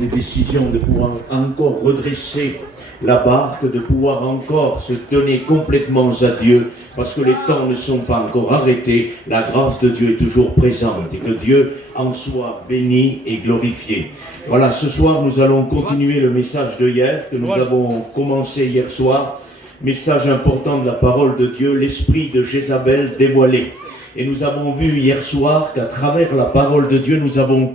des décisions, de pouvoir encore redresser la barque, de pouvoir encore se donner complètement à Dieu, parce que les temps ne sont pas encore arrêtés, la grâce de Dieu est toujours présente, et que Dieu en soit béni et glorifié. Voilà, ce soir nous allons continuer le message de hier, que nous avons commencé hier soir, message important de la parole de Dieu, l'esprit de Jézabel dévoilé. Et nous avons vu hier soir qu'à travers la parole de Dieu, nous avons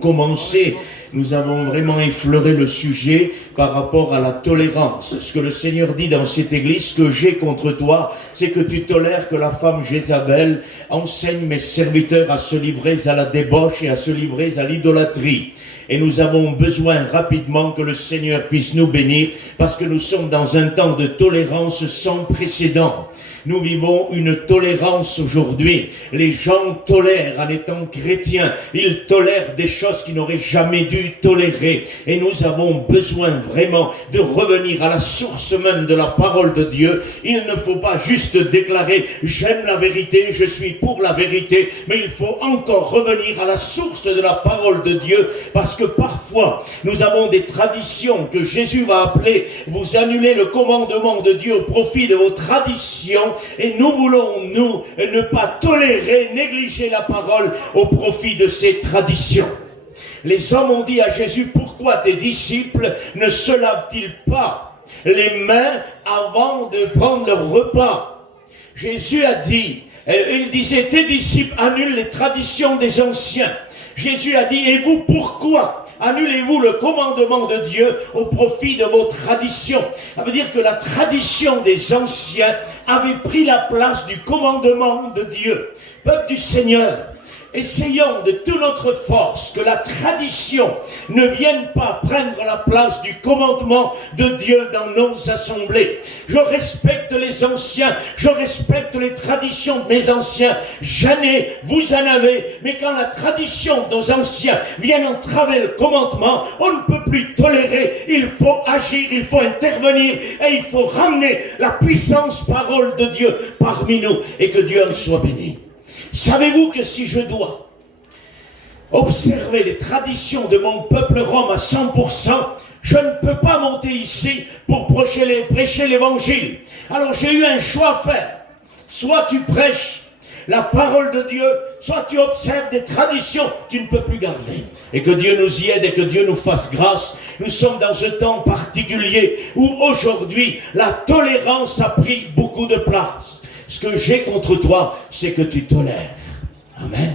vraiment effleuré le sujet par rapport à la tolérance. Ce que le Seigneur dit dans cette église, ce que j'ai contre toi, c'est que tu tolères que la femme Jézabel enseigne mes serviteurs à se livrer à la débauche et à se livrer à l'idolâtrie. Et nous avons besoin rapidement que le Seigneur puisse nous bénir, parce que nous sommes dans un temps de tolérance sans précédent. Nous vivons une tolérance aujourd'hui. Les gens tolèrent en étant chrétiens. Ils tolèrent des choses qu'ils n'auraient jamais dû tolérer. Et nous avons besoin vraiment de revenir à la source même de la parole de Dieu. Il ne faut pas juste déclarer « j'aime la vérité, je suis pour la vérité », mais il faut encore revenir à la source de la parole de Dieu, parce que parfois nous avons des traditions que Jésus va appeler « vous annulez le commandement de Dieu au profit de vos traditions ». Et nous voulons, nous, ne pas tolérer, négliger la parole au profit de ces traditions. Les hommes ont dit à Jésus, pourquoi tes disciples ne se lavent-ils pas les mains avant de prendre leur repas? Jésus a dit, il disait, tes disciples annulent les traditions des anciens. Jésus a dit, et vous, pourquoi annulez-vous le commandement de Dieu au profit de vos traditions? Ça veut dire que la tradition des anciens avait pris la place du commandement de Dieu. Peuple du Seigneur, essayons de toute notre force que la tradition ne vienne pas prendre la place du commandement de Dieu dans nos assemblées. Je respecte les anciens, je respecte les traditions de mes anciens. J'en ai, vous en avez, mais quand la tradition de nos anciens vient entraver le commandement, on ne peut plus tolérer. Il faut agir, il faut intervenir et il faut ramener la puissance parole de Dieu parmi nous, et que Dieu en soit béni. Savez-vous que si je dois observer les traditions de mon peuple rome à 100%, je ne peux pas monter ici pour prêcher l'évangile. Alors j'ai eu un choix à faire. Soit tu prêches la parole de Dieu, soit tu observes des traditions que tu ne peux plus garder. Et que Dieu nous y aide et que Dieu nous fasse grâce. Nous sommes dans un temps particulier où aujourd'hui la tolérance a pris beaucoup de place. Ce que j'ai contre toi, c'est que tu tolères. Amen.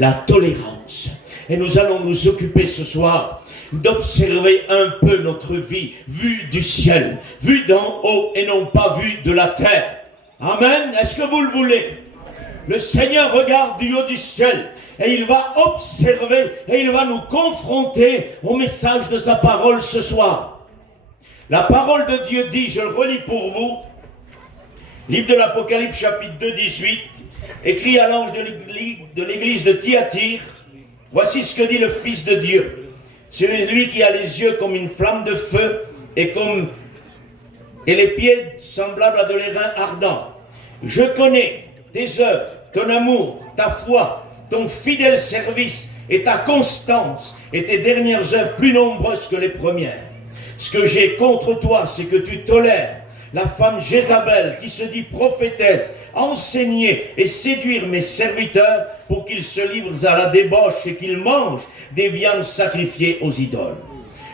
La tolérance. Et nous allons nous occuper ce soir d'observer un peu notre vie, vue du ciel, vue d'en haut et non pas vue de la terre. Amen. Est-ce que vous le voulez? Le Seigneur regarde du haut du ciel et il va observer et il va nous confronter au message de sa parole ce soir. La parole de Dieu dit, je le relis pour vous, livre de l'Apocalypse, chapitre 2, 18, écrit à l'ange de l'église de Thyatire, voici ce que dit le Fils de Dieu. C'est lui qui a les yeux comme une flamme de feu et les pieds semblables à de l'airain ardent. Je connais tes œuvres, ton amour, ta foi, ton fidèle service et ta constance et tes dernières œuvres plus nombreuses que les premières. Ce que j'ai contre toi, c'est que tu tolères la femme Jézabel qui se dit prophétesse, enseigner et séduire mes serviteurs pour qu'ils se livrent à la débauche et qu'ils mangent des viandes sacrifiées aux idoles.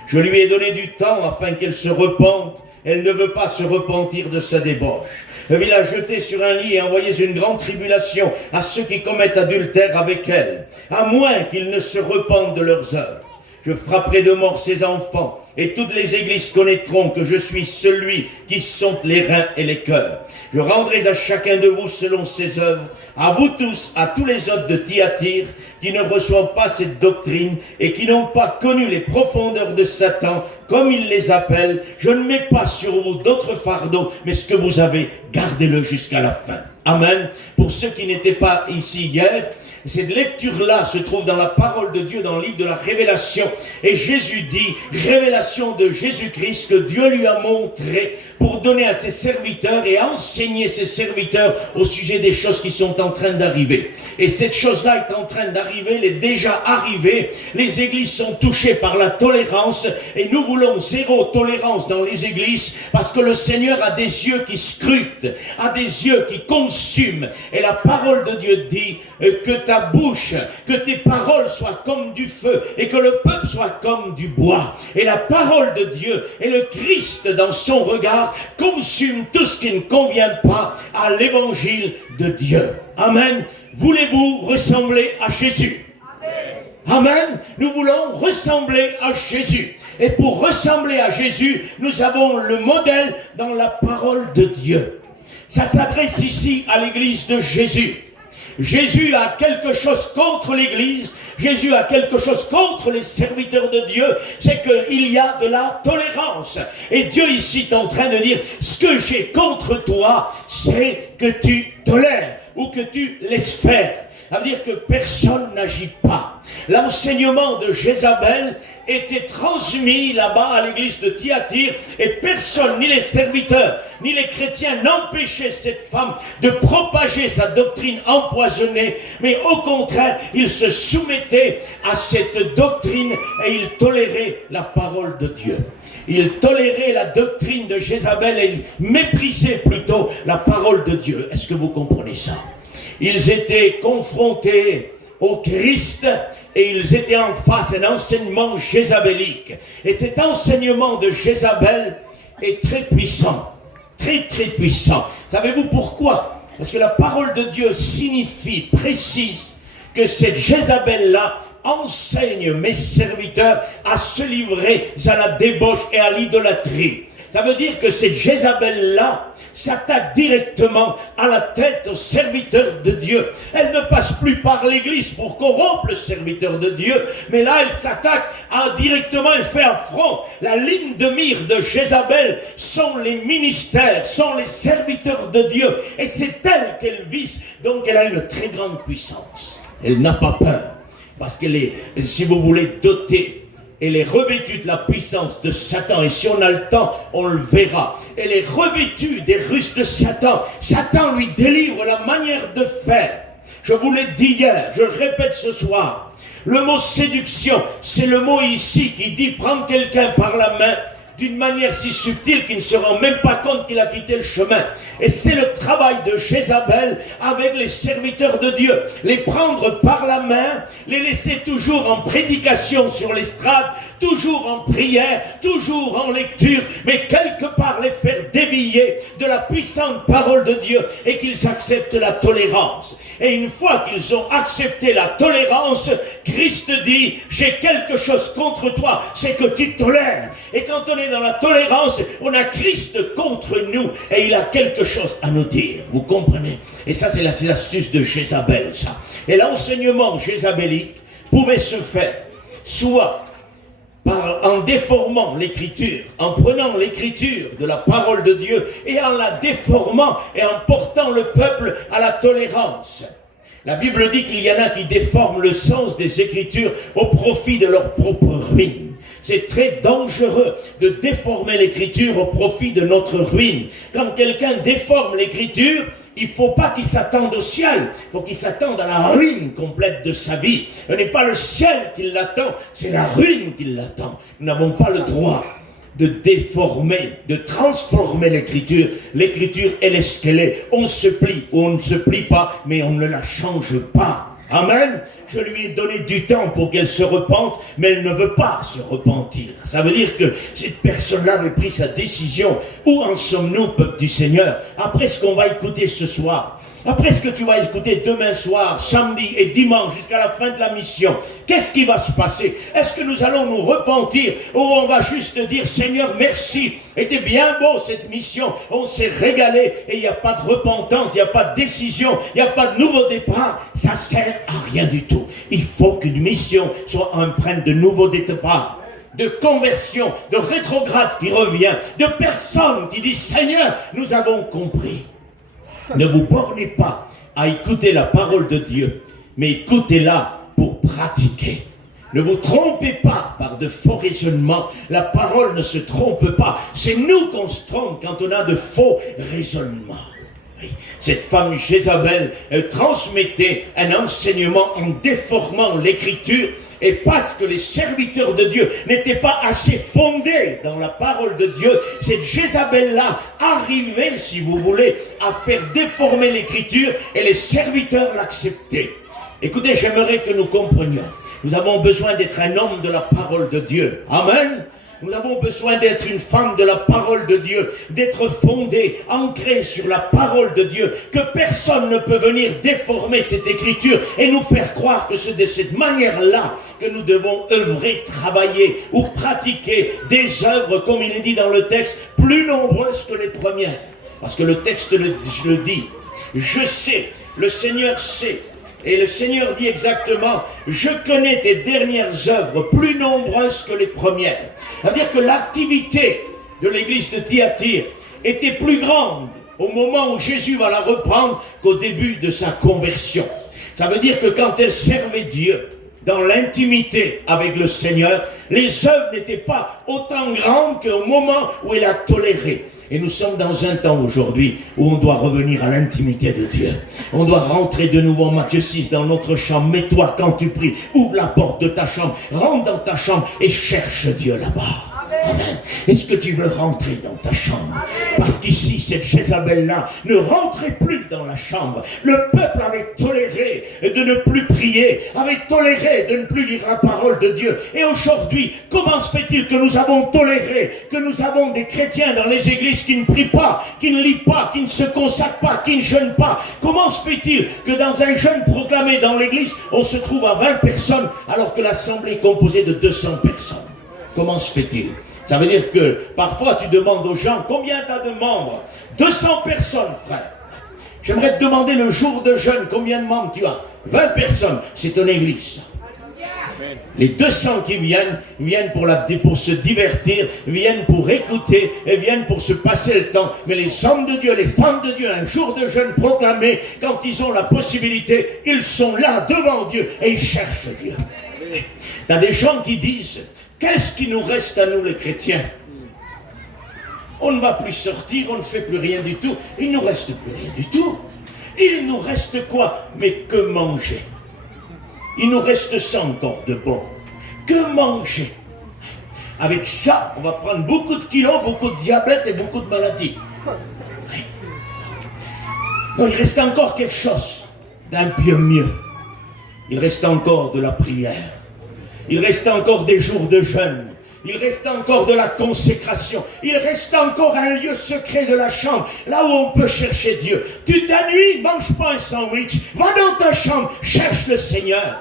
Je lui ai donné du temps afin qu'elle se repente. Elle ne veut pas se repentir de sa débauche. Il l'a jetée sur un lit et envoyé une grande tribulation à ceux qui commettent adultère avec elle, à moins qu'ils ne se repentent de leurs œuvres. Je frapperai de mort ses enfants, et toutes les églises connaîtront que je suis celui qui sonde les reins et les cœurs. Je rendrai à chacun de vous selon ses œuvres, à vous tous, à tous les autres de Thyatire, qui ne reçoivent pas cette doctrine et qui n'ont pas connu les profondeurs de Satan, comme il les appelle. Je ne mets pas sur vous d'autres fardeaux, mais ce que vous avez, gardez-le jusqu'à la fin. Amen. Pour ceux qui n'étaient pas ici hier, Et cette lecture-là se trouve dans la parole de Dieu, dans le livre de la Révélation. Et Jésus dit, révélation de Jésus-Christ que Dieu lui a montré pour donner à ses serviteurs et enseigner ses serviteurs au sujet des choses qui sont en train d'arriver. Et cette chose-là est en train d'arriver, elle est déjà arrivée. Les églises sont touchées par la tolérance et nous voulons zéro tolérance dans les églises parce que le Seigneur a des yeux qui scrutent, a des yeux qui consument. Et la parole de Dieu dit que ta bouche, que tes paroles soient comme du feu et que le peuple soit comme du bois. Et la parole de Dieu et le Christ dans son regard consume tout ce qui ne convient pas à l'évangile de Dieu. Amen. Voulez-vous ressembler à Jésus? Amen. Nous voulons ressembler à Jésus. Et pour ressembler à Jésus, nous avons le modèle dans la parole de Dieu. Ça s'adresse ici à l'église de Jésus. Jésus a quelque chose contre l'église, Jésus a quelque chose contre les serviteurs de Dieu, c'est qu'il y a de la tolérance. Et Dieu ici est en train de dire, ce que j'ai contre toi, c'est que tu tolères ou que tu laisses faire. Ça veut dire que personne n'agit pas. L'enseignement de Jézabel était transmis là-bas à l'église de Thyatire et personne, ni les serviteurs, ni les chrétiens n'empêchaient cette femme de propager sa doctrine empoisonnée, mais au contraire, ils se soumettaient à cette doctrine et ils toléraient la parole de Dieu. Ils toléraient la doctrine de Jézabel et ils méprisaient plutôt la parole de Dieu. Est-ce que vous comprenez ça? Ils étaient confrontés au Christ et ils étaient en face d'un enseignement jézabélique. Et cet enseignement de Jézabel est très puissant. Très très puissant. Savez-vous pourquoi? Parce que la parole de Dieu signifie, précise, que cette Jézabel-là enseigne mes serviteurs à se livrer à la débauche et à l'idolâtrie. Ça veut dire que cette Jézabel-là s'attaque directement à la tête aux serviteurs de Dieu. Elle ne passe plus par l'église pour corrompre le serviteur de Dieu, mais là elle s'attaque directement, elle fait affront. La ligne de mire de Jézabel sont les ministères, sont les serviteurs de Dieu, et c'est elle qu'elle vise, donc elle a une très grande puissance. Elle n'a pas peur, parce qu'elle est, si vous voulez, dotée. Elle est revêtue de la puissance de Satan. Et si on a le temps, on le verra. Elle est revêtue des ruses de Satan. Satan lui délivre la manière de faire. Je vous l'ai dit hier, je le répète ce soir. Le mot séduction, c'est le mot ici qui dit prendre quelqu'un par la main d'une manière si subtile qu'il ne se rend même pas compte qu'il a quitté le chemin. Et c'est le travail de Jézabel avec les serviteurs de Dieu. Les prendre par la main, les laisser toujours en prédication sur l'estrade, toujours en prière, toujours en lecture, mais quelque part les faire dévier de la puissante parole de Dieu et qu'ils acceptent la tolérance. Et une fois qu'ils ont accepté la tolérance, Christ dit, j'ai quelque chose contre toi, c'est que tu tolères. Et quand on est dans la tolérance, on a Christ contre nous et il a quelque chose à nous dire. Vous comprenez? Et ça, c'est les astuces de Jézabel, ça. Et l'enseignement jézabélique pouvait se faire soit en déformant l'écriture, en prenant l'écriture de la parole de Dieu et en la déformant et en portant le peuple à la tolérance. La Bible dit qu'il y en a qui déforment le sens des Écritures au profit de leur propre ruine. C'est très dangereux de déformer l'Écriture au profit de notre ruine. Quand quelqu'un déforme l'Écriture, il ne faut pas qu'il s'attende au ciel, il faut qu'il s'attende à la ruine complète de sa vie. Ce n'est pas le ciel qui l'attend, c'est la ruine qui l'attend. Nous n'avons pas le droit de déformer, de transformer l'écriture. L'écriture, elle est ce qu'elle est. On se plie ou on ne se plie pas, mais on ne la change pas. Amen. Je lui ai donné du temps pour qu'elle se repente, mais elle ne veut pas se repentir. Ça veut dire que cette personne-là avait pris sa décision. Où en sommes-nous, peuple du Seigneur? Après ce qu'on va écouter ce soir, après ce que tu vas écouter demain soir, samedi et dimanche jusqu'à la fin de la mission, qu'est-ce qui va se passer? Est-ce que nous allons nous repentir ou on va juste dire Seigneur merci, était bien beau cette mission, on s'est régalé et il n'y a pas de repentance, il n'y a pas de décision, il n'y a pas de nouveau départ, ça sert à rien du tout. Il faut qu'une mission soit empreinte de nouveau départ, de conversion, de rétrograde qui revient, de personnes qui disent Seigneur, nous avons compris. Ne vous bornez pas à écouter la parole de Dieu mais écoutez-la pour pratiquer. Ne vous trompez pas par de faux raisonnements. La parole ne se trompe pas. C'est nous qu'on se trompe quand on a de faux raisonnements. Oui. Cette femme Jézabel transmettait un enseignement en déformant l'écriture, et parce que les serviteurs de Dieu n'étaient pas assez fondés dans la parole de Dieu, cette Jézabel-là arrivait, si vous voulez, à faire déformer l'écriture, et les serviteurs l'acceptaient. Écoutez, j'aimerais que nous comprenions. Nous avons besoin d'être un homme de la parole de Dieu. Amen. Nous avons besoin d'être une femme de la parole de Dieu, d'être fondé, ancré sur la parole de Dieu, que personne ne peut venir déformer cette écriture et nous faire croire que c'est de cette manière-là que nous devons œuvrer, travailler ou pratiquer des œuvres, comme il est dit dans le texte, plus nombreuses que les premières. Parce que le texte le dit. Je sais, le Seigneur sait. Et le Seigneur dit exactement, je connais tes dernières œuvres plus nombreuses que les premières. C'est-à-dire que l'activité de l'église de Thyatire était plus grande au moment où Jésus va la reprendre qu'au début de sa conversion. Ça veut dire que quand elle servait Dieu dans l'intimité avec le Seigneur, les œuvres n'étaient pas autant grandes qu'au moment où elle a toléré. Et nous sommes dans un temps aujourd'hui où on doit revenir à l'intimité de Dieu. On doit rentrer de nouveau en Matthieu 6 dans notre chambre. Mets-toi quand tu pries, ouvre la porte de ta chambre, rentre dans ta chambre et cherche Dieu là-bas. Amen. Est-ce que tu veux rentrer dans ta chambre? Parce qu'ici, cette Jézabel-là ne rentrait plus dans la chambre. Le peuple avait toléré de ne plus prier, avait toléré de ne plus lire la parole de Dieu. Et aujourd'hui, comment se fait-il que nous avons toléré, que nous avons des chrétiens dans les églises qui ne prient pas, qui ne lisent pas, qui ne se consacrent pas, qui ne jeûnent pas? Comment se fait-il que dans un jeûne proclamé dans l'église, on se trouve à 20 personnes alors que l'assemblée est composée de 200 personnes? Comment se fait-il? Ça veut dire que parfois tu demandes aux gens, combien tu as de membres? 200 personnes, frère. J'aimerais te demander le jour de jeûne, combien de membres tu as? 20 personnes, c'est ton église. Les 200 qui viennent pour se divertir, viennent pour écouter, et viennent pour se passer le temps. Mais les hommes de Dieu, les femmes de Dieu, un jour de jeûne proclamé, quand ils ont la possibilité, ils sont là devant Dieu et ils cherchent Dieu. Tu as des gens qui disent, qu'est-ce qui nous reste à nous les chrétiens? On ne va plus sortir, on ne fait plus rien du tout. Il ne nous reste plus rien du tout. Il nous reste quoi? Mais que manger? Il nous reste ça encore de bon. Que manger? Avec ça, on va prendre beaucoup de kilos, beaucoup de diabète et beaucoup de maladies. Non, il reste encore quelque chose d'un peu mieux. Il reste encore de la prière. Il reste encore des jours de jeûne. Il reste encore de la consécration. Il reste encore un lieu secret de la chambre, là où on peut chercher Dieu. Tu t'ennuies, mange pas un sandwich. Va dans ta chambre, cherche le Seigneur.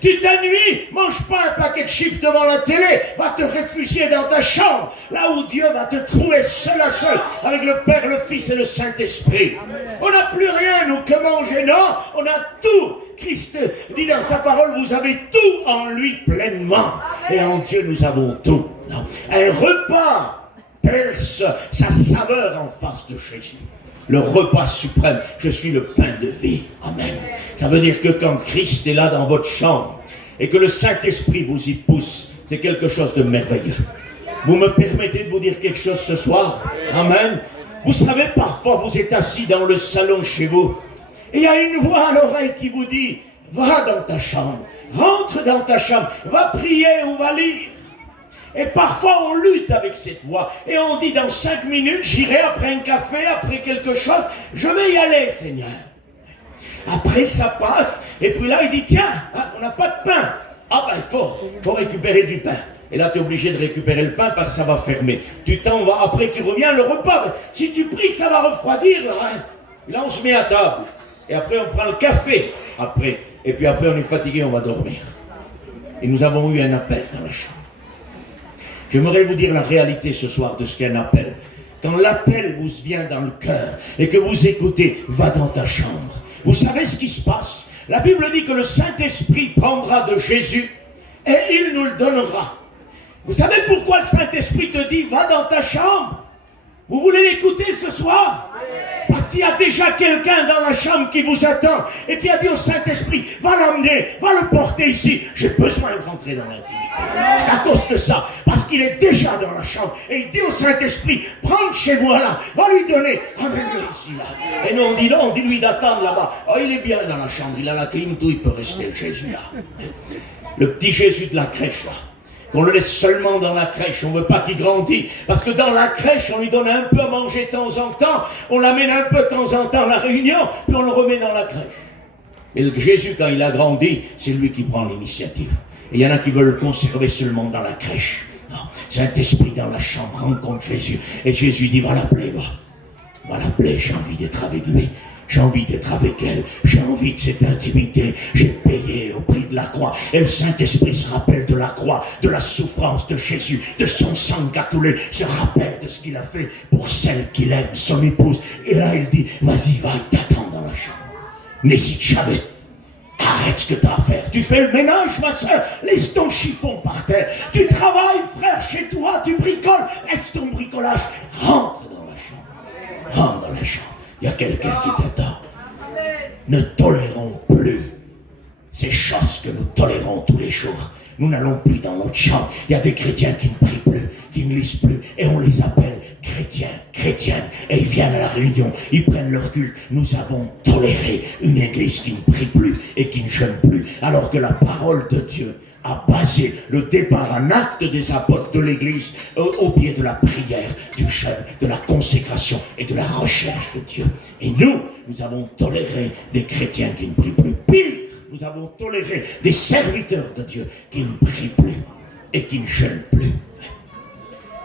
Tu t'ennuies, mange pas un paquet de chips devant la télé. Va te réfugier dans ta chambre, là où Dieu va te trouver seul à seul, avec le Père, le Fils et le Saint-Esprit. On n'a plus rien, nous, que manger. Non, on a tout. Christ dit dans sa parole, vous avez tout en lui pleinement. Et en Dieu, nous avons tout. Non. Un repas perce sa saveur en face de Jésus. Le repas suprême, je suis le pain de vie. Amen. Ça veut dire que quand Christ est là dans votre chambre et que le Saint-Esprit vous y pousse, c'est quelque chose de merveilleux. Vous me permettez de vous dire quelque chose ce soir? Amen. Vous savez, parfois vous êtes assis dans le salon chez vous et il y a une voix à l'oreille qui vous dit, va dans ta chambre, rentre dans ta chambre, va prier ou va lire. Et parfois on lutte avec cette voix et on dit dans 5 minutes j'irai après un café, après quelque chose, je vais y aller Seigneur. Après ça passe et puis là il dit tiens, on n'a pas de pain. Ah ben il faut récupérer du pain. Et là tu es obligé de récupérer le pain parce que ça va fermer. Tu t'en vas, après tu reviens, le repas, si tu pries ça va refroidir là. Hein. Là on se met à table et après on prend le café après. Et puis après on est fatigué, on va dormir. Et nous avons eu un appel dans la chambre. J'aimerais vous dire la réalité ce soir de ce qu'est un appel. Quand l'appel vous vient dans le cœur et que vous écoutez, va dans ta chambre. Vous savez ce qui se passe? La Bible dit que le Saint-Esprit prendra de Jésus et il nous le donnera. Vous savez pourquoi le Saint-Esprit te dit, va dans ta chambre? Vous voulez l'écouter ce soir? Parce qu'il y a déjà quelqu'un dans la chambre qui vous attend et qui a dit au Saint-Esprit, va l'emmener, va le porter ici. J'ai besoin de rentrer dans l'intimité. C'est à cause de ça, parce qu'il est déjà dans la chambre. Et il dit au Saint-Esprit, prends de chez moi là, va lui donner, ramène-le ici là. Et nous on dit non, dis-lui d'attendre là-bas. Oh, il est bien dans la chambre, il a la clim, tout, il peut rester le Jésus là. Le petit Jésus de la crèche là. On le laisse seulement dans la crèche, on ne veut pas qu'il grandisse, parce que dans la crèche, on lui donne un peu à manger de temps en temps, on l'amène un peu de temps en temps à la réunion, puis on le remet dans la crèche. Et le Jésus, quand il a grandi, c'est lui qui prend l'initiative. Et il y en a qui veulent le conserver seulement dans la crèche. Non, Saint-Esprit dans la chambre, rencontre Jésus. Et Jésus dit, va l'appeler, va l'appeler, j'ai envie d'être avec lui. J'ai envie d'être avec elle, j'ai envie de cette intimité, j'ai payé au prix de la croix. Et le Saint-Esprit se rappelle de la croix, de la souffrance de Jésus, de son sang qui a coulé, se rappelle de ce qu'il a fait pour celle qu'il aime, son épouse. Et là il dit, vas-y, va, il t'attend dans la chambre. N'hésite jamais. Arrête ce que tu as à faire. Tu fais le ménage, ma soeur, laisse ton chiffon par terre. Tu travailles, frère, chez toi, tu bricoles, laisse ton bricolage. Rentre dans la chambre. Rentre dans la chambre. Il y a quelqu'un qui t'attend. Ne tolérons plus ces choses que nous tolérons tous les jours. Nous n'allons plus dans notre chambre. Il y a des chrétiens qui ne prient plus, qui ne lisent plus, et on les appelle chrétiens, chrétiennes, et ils viennent à la réunion, ils prennent leur culte. Nous avons toléré une église qui ne prie plus et qui ne jeûne plus, alors que la parole de Dieu a basé le départ en acte des apôtres de l'église au pied de la prière, du jeûne, de la consécration et de la recherche de Dieu. Et nous avons toléré des chrétiens qui ne prient plus. Pire, nous avons toléré des serviteurs de Dieu qui ne prient plus et qui ne jeûnent plus.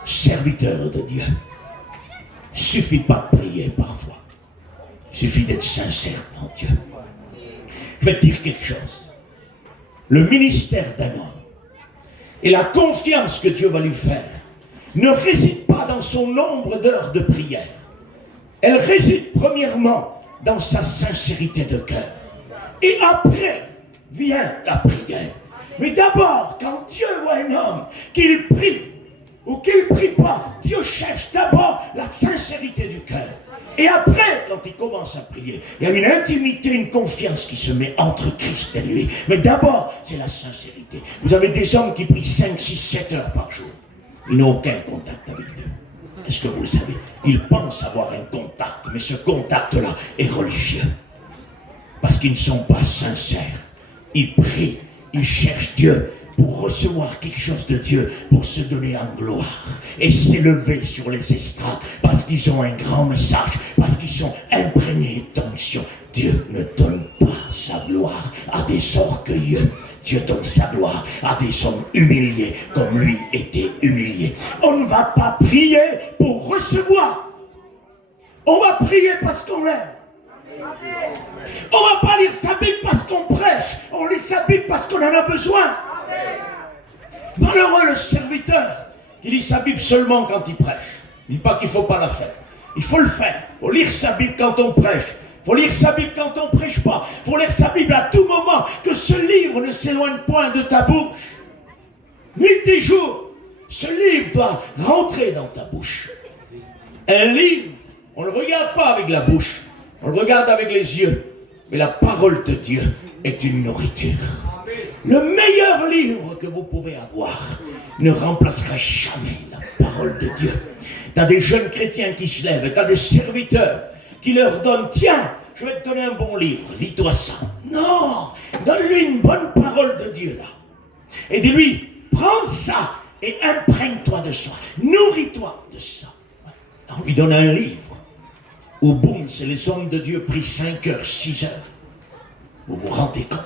Serviteurs de Dieu, il ne suffit pas de prier parfois. Il suffit d'être sincère en Dieu. Je vais te dire quelque chose. Le ministère d'un homme et la confiance que Dieu va lui faire ne réside pas dans son nombre d'heures de prière. Elle réside premièrement dans sa sincérité de cœur. Et après vient la prière. Mais d'abord, quand Dieu voit un homme qu'il prie ou qu'il ne prie pas, Dieu cherche d'abord la sincérité du cœur. Et après, quand il commence à prier, il y a une intimité, une confiance qui se met entre Christ et lui. Mais d'abord, c'est la sincérité. Vous avez des hommes qui prient 5, 6, 7 heures par jour. Ils n'ont aucun contact avec Dieu. Est-ce que vous le savez? Ils pensent avoir un contact, mais ce contact-là est religieux. Parce qu'ils ne sont pas sincères. Ils prient, ils cherchent Dieu pour recevoir quelque chose de Dieu, pour se donner en gloire et s'élever sur les estrades, parce qu'ils ont un grand message, parce qu'ils sont imprégnés d'onction. Dieu ne donne pas sa gloire à des orgueilleux. Dieu donne sa gloire à des hommes humiliés, comme lui était humilié. On ne va pas prier pour recevoir. On va prier parce qu'on aime. On ne va pas lire sa Bible parce qu'on prêche. On lit sa Bible parce qu'on en a besoin. Malheureux le serviteur qui lit sa Bible seulement quand il prêche. Il ne dit pas qu'il ne faut pas la faire. Il faut le faire. Il faut lire sa Bible quand on prêche. Il faut lire sa Bible quand on ne prêche pas. Il faut lire sa Bible à tout moment. Que ce livre ne s'éloigne point de ta bouche. Nuit et jour, ce livre doit rentrer dans ta bouche. Un livre, on ne le regarde pas avec la bouche. On le regarde avec les yeux. Mais la parole de Dieu est une nourriture. Le meilleur livre que vous pouvez avoir ne remplacera jamais la parole de Dieu. Tu as des jeunes chrétiens qui se lèvent, tu as des serviteurs qui leur donnent, tiens, je vais te donner un bon livre, lis-toi ça. Non, donne-lui une bonne parole de Dieu là. Et dis-lui, prends ça et imprègne-toi de ça, nourris-toi de ça. On lui donne un livre. Au boum, c'est les hommes de Dieu pris 5 heures, 6 heures. Vous vous rendez compte?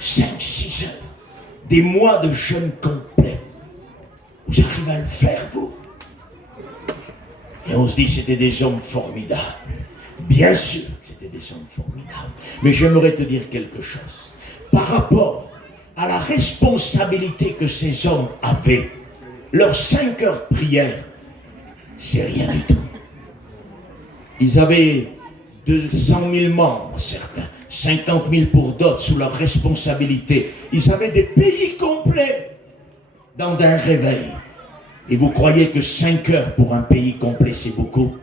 5, 6 heures, des mois de jeûne complet. Vous arrivez à le faire, vous? Et on se dit, c'était des hommes formidables. Bien sûr, c'était des hommes formidables. Mais j'aimerais te dire quelque chose. Par rapport à la responsabilité que ces hommes avaient, leurs 5 heures de prière, c'est rien du tout. Ils avaient 200 000 membres, certains. 50 000 pour d'autres sous leur responsabilité. Ils avaient des pays complets dans un réveil. Et vous croyez que 5 heures pour un pays complet, c'est beaucoup?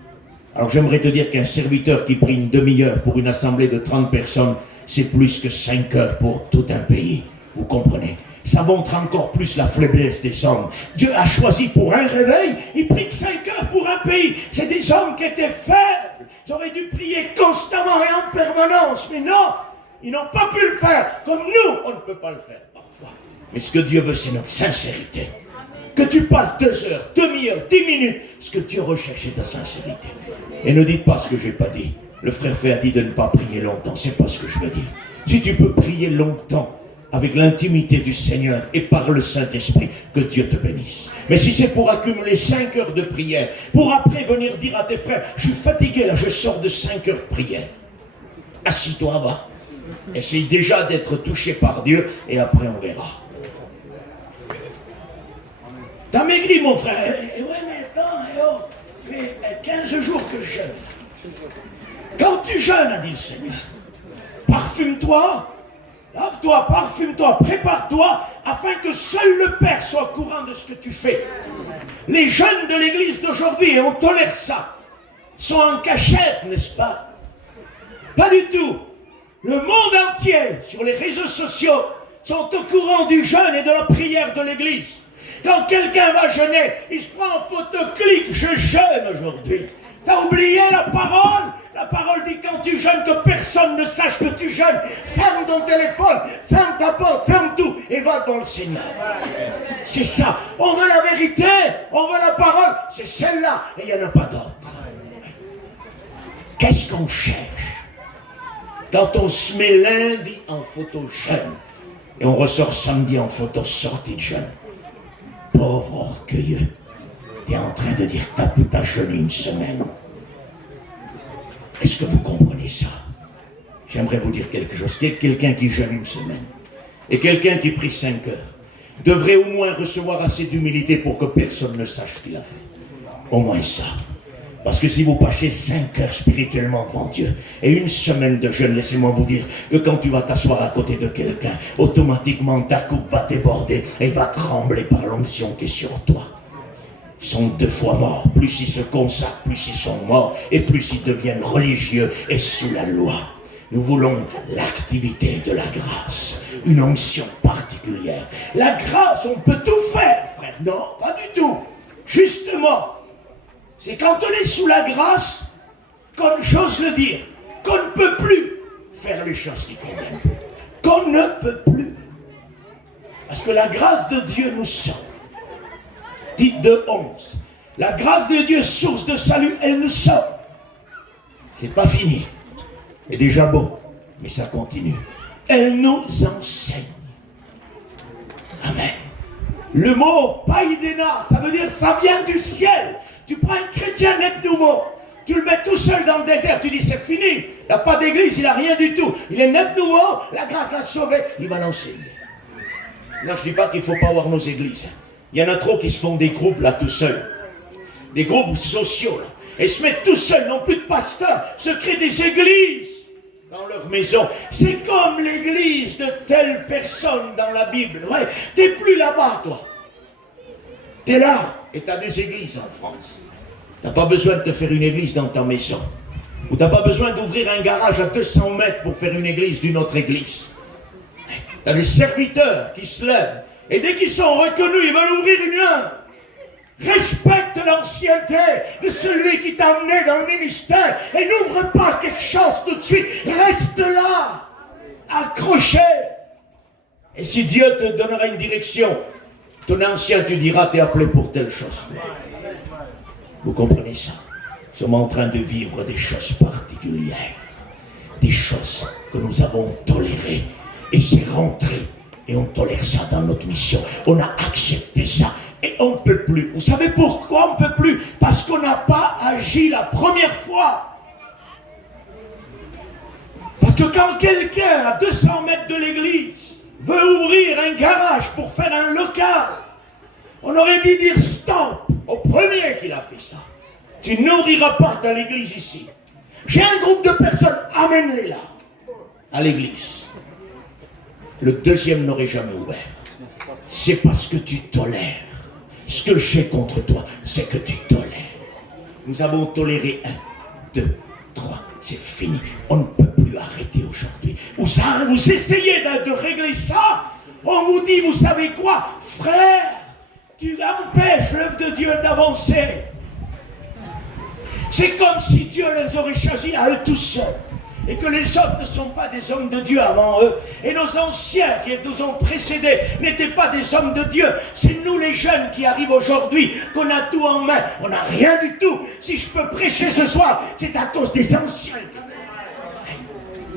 Alors j'aimerais te dire qu'un serviteur qui prie une demi-heure pour une assemblée de 30 personnes, c'est plus que 5 heures pour tout un pays. Vous comprenez? Ça montre encore plus la faiblesse des hommes. Dieu a choisi pour un réveil, il prie que 5 heures pour un pays. C'est des hommes qui étaient faibles. Ils auraient dû prier constamment et en permanence. Mais non, ils n'ont pas pu le faire. Comme nous, on ne peut pas le faire parfois. Mais ce que Dieu veut, c'est notre sincérité. Que tu passes 2 heures, demi-heure, 10 minutes. Ce que Dieu recherche, c'est ta sincérité. Et ne dites pas ce que je n'ai pas dit. Le frère Fay a dit de ne pas prier longtemps. C'est pas ce que je veux dire. Si tu peux prier longtemps, avec l'intimité du Seigneur et par le Saint-Esprit, que Dieu te bénisse. Mais si c'est pour accumuler 5 heures de prière, pour après venir dire à tes frères, je suis fatigué là, je sors de 5 heures de prière. Assis-toi, va. Essaye déjà d'être touché par Dieu et après on verra. T'as maigri mon frère. Ouais mais attends, fait 15 jours que je jeûne. Quand tu jeûnes, a dit le Seigneur, parfume-toi, lave-toi, parfume-toi, prépare-toi, afin que seul le Père soit au courant de ce que tu fais. Les jeunes de l'église d'aujourd'hui, et on tolère ça, sont en cachette, n'est-ce pas? Pas du tout. Le monde entier, sur les réseaux sociaux, sont au courant du jeûne et de la prière de l'église. Quand quelqu'un va jeûner, il se prend en photo, clique, je jeûne aujourd'hui. T'as oublié la parole? La parole dit quand tu jeûnes, que personne ne sache que tu jeûnes. Ferme ton téléphone, ferme ta porte, ferme tout et va devant le Seigneur. C'est ça. On veut la vérité, on veut la parole. C'est celle-là et il n'y en a pas d'autre. Qu'est-ce qu'on cherche? Quand on se met lundi en photo jeûne et on ressort samedi en photo sortie de jeûne. Pauvre orgueilleux. Tu es en train de dire que tu as jeûné une semaine. Est-ce que vous comprenez ça? J'aimerais vous dire quelque chose. Quelqu'un qui jeûne une semaine et quelqu'un qui prie 5 heures devrait au moins recevoir assez d'humilité pour que personne ne sache ce qu'il a fait. Au moins ça. Parce que si vous passez 5 heures spirituellement devant Dieu et une semaine de jeûne, laissez-moi vous dire que quand tu vas t'asseoir à côté de quelqu'un, automatiquement ta coupe va déborder et va trembler par l'onction qui est sur toi. Ils sont 2 fois morts. Plus ils se consacrent, plus ils sont morts et plus ils deviennent religieux et sous la loi. Nous voulons l'activité de la grâce, une onction particulière. La grâce, on peut tout faire, frère. Non, pas du tout. Justement, c'est quand on est sous la grâce qu'on, j'ose le dire, qu'on ne peut plus faire les choses qui conviennent. Qu'on ne peut plus. Parce que la grâce de Dieu nous sauve. Dites de 11. La grâce de Dieu, source de salut, elle nous sauve. C'est pas fini. C'est déjà beau, mais ça continue. Elle nous enseigne. Amen. Le mot païdéna, ça veut dire ça vient du ciel. Tu prends un chrétien net nouveau, tu le mets tout seul dans le désert, tu dis c'est fini. Il n'a pas d'église, il n'a rien du tout. Il est net nouveau, la grâce l'a sauvé, il va l'enseigner. Là, je ne dis pas qu'il ne faut pas avoir nos églises. Il y en a trop qui se font des groupes là tout seuls. Des groupes sociaux là. Et se mettent tout seuls, n'ont plus de pasteurs, se créent des églises dans leur maison. C'est comme l'église de telle personne dans la Bible. Ouais, t'es plus là-bas toi. T'es là et t'as des églises en France. T'as pas besoin de te faire une église dans ta maison. Ou t'as pas besoin d'ouvrir un garage à 200 mètres pour faire une église d'une autre église. T'as des serviteurs qui se lèvent et dès qu'ils sont reconnus, ils veulent ouvrir une heure. Respecte l'ancienneté de celui qui t'a amené dans le ministère et n'ouvre pas quelque chose tout de suite. Reste là, accroché. Et si Dieu te donnera une direction, ton ancien, tu diras, t'es appelé pour telle chose. Vous comprenez ça? Nous sommes en train de vivre des choses particulières, des choses que nous avons tolérées. Et c'est rentré. Et on tolère ça dans notre mission. On a accepté ça. Et on ne peut plus. Vous savez pourquoi on ne peut plus? Parce qu'on n'a pas agi la première fois. Parce que quand quelqu'un à 200 mètres de l'église veut ouvrir un garage pour faire un local, on aurait dû dire stop au premier qu'il a fait ça. Tu n'ouvriras pas dans l'église ici. J'ai un groupe de personnes, amène-les là, à l'église. Le deuxième n'aurait jamais ouvert. C'est parce que tu tolères. Ce que j'ai contre toi, c'est que tu tolères. Nous avons toléré un. 2, 3, c'est fini. On ne peut plus arrêter aujourd'hui. Vous essayez de régler ça. On vous dit, vous savez quoi, frère, tu empêches l'œuvre de Dieu d'avancer. C'est comme si Dieu les aurait choisis à eux tous seuls. Et que les autres ne sont pas des hommes de Dieu avant eux. Et nos anciens qui nous ont précédés n'étaient pas des hommes de Dieu. C'est nous les jeunes qui arrivent aujourd'hui, qu'on a tout en main. On n'a rien du tout. Si je peux prêcher ce soir, c'est à cause des anciens.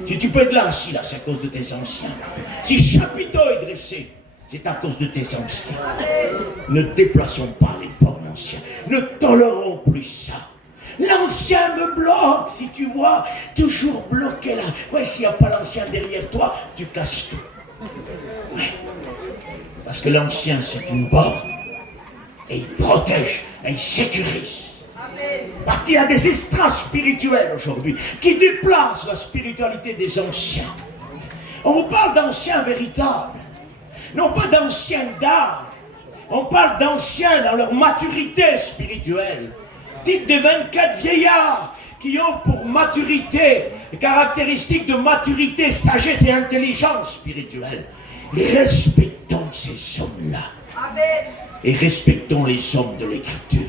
Si tu peux être là assis, là, c'est à cause de tes anciens. Si chapiteau est dressé, c'est à cause de tes anciens. Ne déplaçons pas les bornes anciens. Ne tolérons plus ça. L'ancien me bloque, si tu vois, toujours bloqué là. Ouais, s'il n'y a pas l'ancien derrière toi, tu casses tout. Ouais. Parce que l'ancien, c'est une borne. Et il protège, et il sécurise. Parce qu'il y a des estrades spirituels aujourd'hui qui déplacent la spiritualité des anciens. On vous parle d'anciens véritables, non pas d'anciens d'âge. On parle d'anciens dans leur maturité spirituelle. Type des 24 vieillards qui ont pour maturité, les caractéristiques de maturité, sagesse et intelligence spirituelle. Respectons ces hommes-là. Et respectons les hommes de l'Écriture.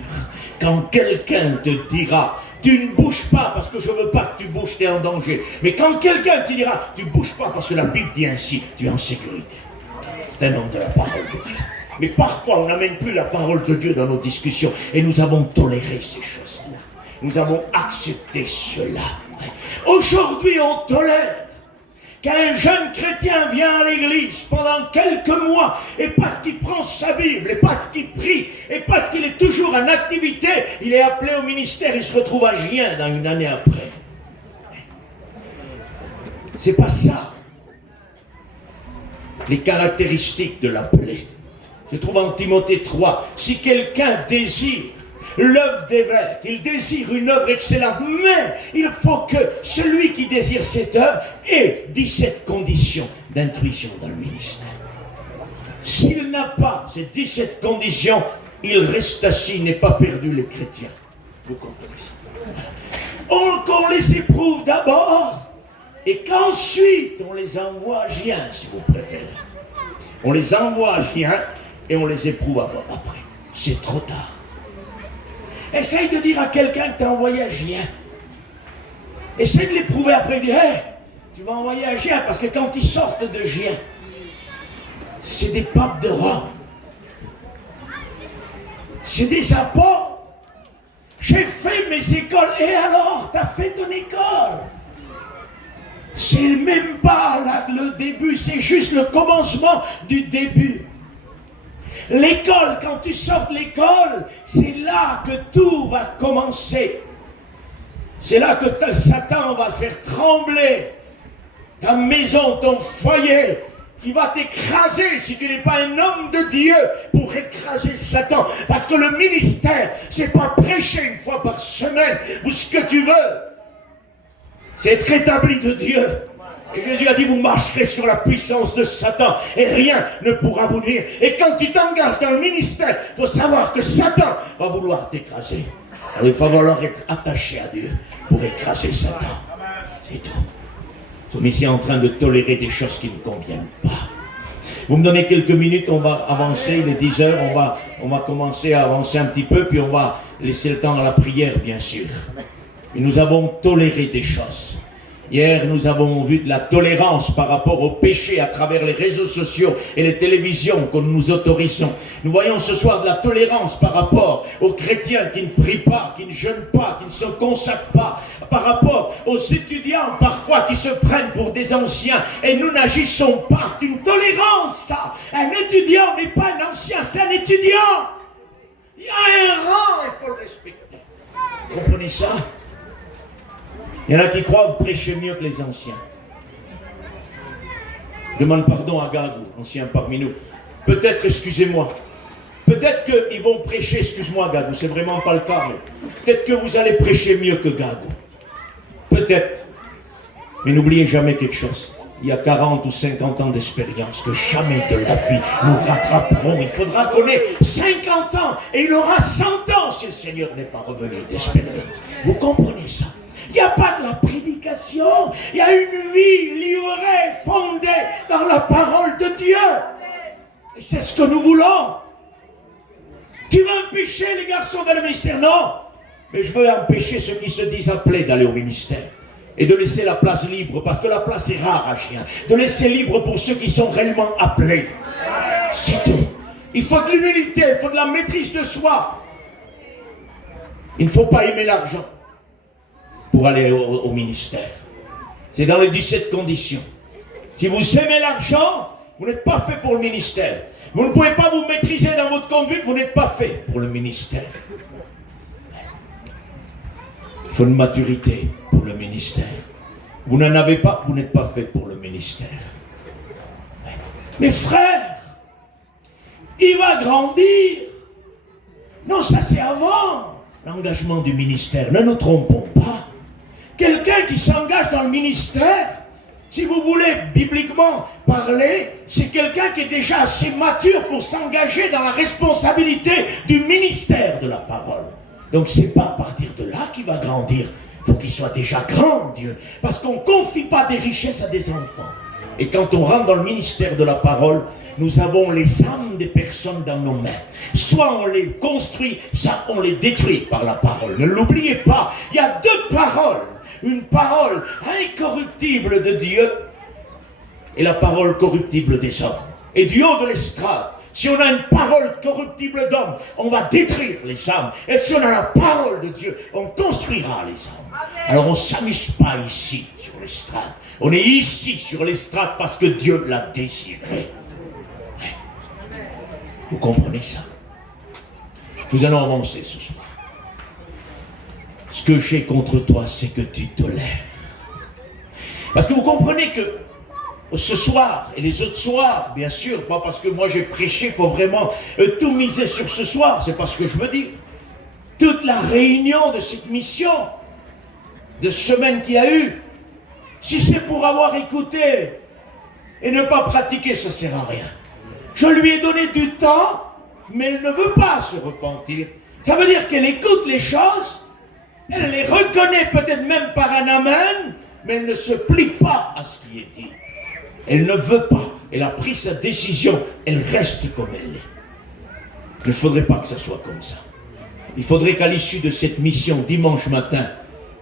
Quand quelqu'un te dira, tu ne bouges pas parce que je ne veux pas que tu bouges, tu es en danger. Mais quand quelqu'un te dira, tu ne bouges pas parce que la Bible dit ainsi, tu es en sécurité. C'est un homme de la parole de Dieu. Mais parfois, on n'amène plus la parole de Dieu dans nos discussions. Et nous avons toléré ces choses-là. Nous avons accepté cela. Aujourd'hui, on tolère qu'un jeune chrétien vient à l'église pendant quelques mois, et parce qu'il prend sa Bible, et parce qu'il prie, et parce qu'il est toujours en activité, il est appelé au ministère, il se retrouve à Gien dans une année après. C'est pas ça. Les caractéristiques de l'appelé. Je trouve en Timothée 3, si quelqu'un désire l'œuvre d'évêque, il désire une œuvre excellente, mais il faut que celui qui désire cette œuvre ait 17 conditions d'intuition dans le ministère. S'il n'a pas ces 17 conditions, il reste assis, n'est pas perdu les chrétiens. Vous comprenez ça? Qu'on les éprouve d'abord, et qu'ensuite on les envoie à Gien, si vous préférez. On les envoie à Gien, et on les éprouve après. C'est trop tard. Essaye de dire à quelqu'un que tu as envoyé à Gien. Essaye de l'éprouver après. Dire, hey, tu vas envoyer à Gien, parce que quand ils sortent de Gien, c'est des papes de Rome. C'est des apôtres. J'ai fait mes écoles. Et alors, tu as fait ton école. C'est même pas là, le début, c'est juste le commencement du début. L'école, quand tu sors de l'école, c'est là que tout va commencer. C'est là que Satan va faire trembler ta maison, ton foyer, qui va t'écraser si tu n'es pas un homme de Dieu pour écraser Satan. Parce que le ministère, c'est pas prêcher une fois par semaine ou ce que tu veux. C'est être établi de Dieu. Et Jésus a dit, vous marcherez sur la puissance de Satan et rien ne pourra vous nuire. Et quand tu t'engages dans le ministère, il faut savoir que Satan va vouloir t'écraser. Alors il va falloir être attaché à Dieu pour écraser Satan. C'est tout. Nous sommes ici en train de tolérer des choses qui ne conviennent pas. Vous me donnez quelques minutes, on va avancer, il est 10 heures, on va commencer à avancer un petit peu, puis on va laisser le temps à la prière, bien sûr. Et nous avons toléré des choses. Hier, nous avons vu de la tolérance par rapport au péché à travers les réseaux sociaux et les télévisions que nous autorisons. Nous voyons ce soir de la tolérance par rapport aux chrétiens qui ne prient pas, qui ne jeûnent pas, qui ne se consacrent pas, par rapport aux étudiants parfois qui se prennent pour des anciens et nous n'agissons pas. C'est une tolérance, ça. Un étudiant n'est pas un ancien, c'est un étudiant. Il y a un rang, il faut le respecter. Vous comprenez ça? Il y en a qui croient prêcher mieux que les anciens. Je demande pardon à Gagou, ancien parmi nous. Peut-être, excusez-moi, peut-être qu'ils vont prêcher, excuse-moi Gagou, c'est vraiment pas le cas, mais peut-être que vous allez prêcher mieux que Gagou. Peut-être. Mais n'oubliez jamais quelque chose. Il y a 40 ou 50 ans d'expérience que jamais de la vie nous rattraperons. Il faudra qu'on ait 50 ans et il aura 100 ans si le Seigneur n'est pas revenu d'expérience. Vous comprenez ça? Il n'y a pas de la prédication. Il y a une vie livrée, fondée dans la parole de Dieu. Et c'est ce que nous voulons. Tu veux empêcher les garçons d'aller au ministère? Non. Mais je veux empêcher ceux qui se disent appelés d'aller au ministère. Et de laisser la place libre, parce que la place est rare à chien. De laisser libre pour ceux qui sont réellement appelés. C'est tout. Il faut de l'humilité, il faut de la maîtrise de soi. Il ne faut pas aimer l'argent pour aller au ministère. C'est dans les 17 conditions. Si vous aimez l'argent, vous n'êtes pas fait pour le ministère. Vous ne pouvez pas vous maîtriser dans votre conduite, vous n'êtes pas fait pour le ministère. Il faut une maturité pour le ministère. Vous n'en avez pas, vous n'êtes pas fait pour le ministère. Mes frères, il va grandir. Non, ça c'est avant l'engagement du ministère. Ne nous trompons pas. Quelqu'un qui s'engage dans le ministère, si vous voulez bibliquement parler, c'est quelqu'un qui est déjà assez mature pour s'engager dans la responsabilité du ministère de la parole. Donc c'est pas à partir de là qu'il va grandir. Il faut qu'il soit déjà grand, Dieu. Parce qu'on ne confie pas des richesses à des enfants. Et quand on rentre dans le ministère de la parole, nous avons les âmes des personnes dans nos mains. Soit on les construit, soit on les détruit par la parole. Ne l'oubliez pas, il y a deux paroles. Une parole incorruptible de Dieu et la parole corruptible des hommes. Et du haut de l'estrade, si on a une parole corruptible d'homme, on va détruire les âmes. Et si on a la parole de Dieu, on construira les âmes. Alors on ne s'amuse pas ici sur l'estrade. On est ici sur l'estrade parce que Dieu l'a désiré. Vous comprenez ça? Nous allons avancer ce soir. Ce que j'ai contre toi, c'est que tu tolères. Parce que vous comprenez que ce soir, et les autres soirs, bien sûr, pas parce que moi j'ai prêché, il faut vraiment tout miser sur ce soir, c'est pas ce que je veux dire. Toute la réunion de cette mission, de semaine qu'il y a eu, si c'est pour avoir écouté et ne pas pratiquer, ça ne sert à rien. Je lui ai donné du temps, mais elle ne veut pas se repentir. Ça veut dire qu'elle écoute les choses, elle les reconnaît peut-être même par un amen, mais elle ne se plie pas à ce qui est dit. Elle ne veut pas. Elle a pris sa décision. Elle reste comme elle est. Il ne faudrait pas que ça soit comme ça. Il faudrait qu'à l'issue de cette mission, dimanche matin,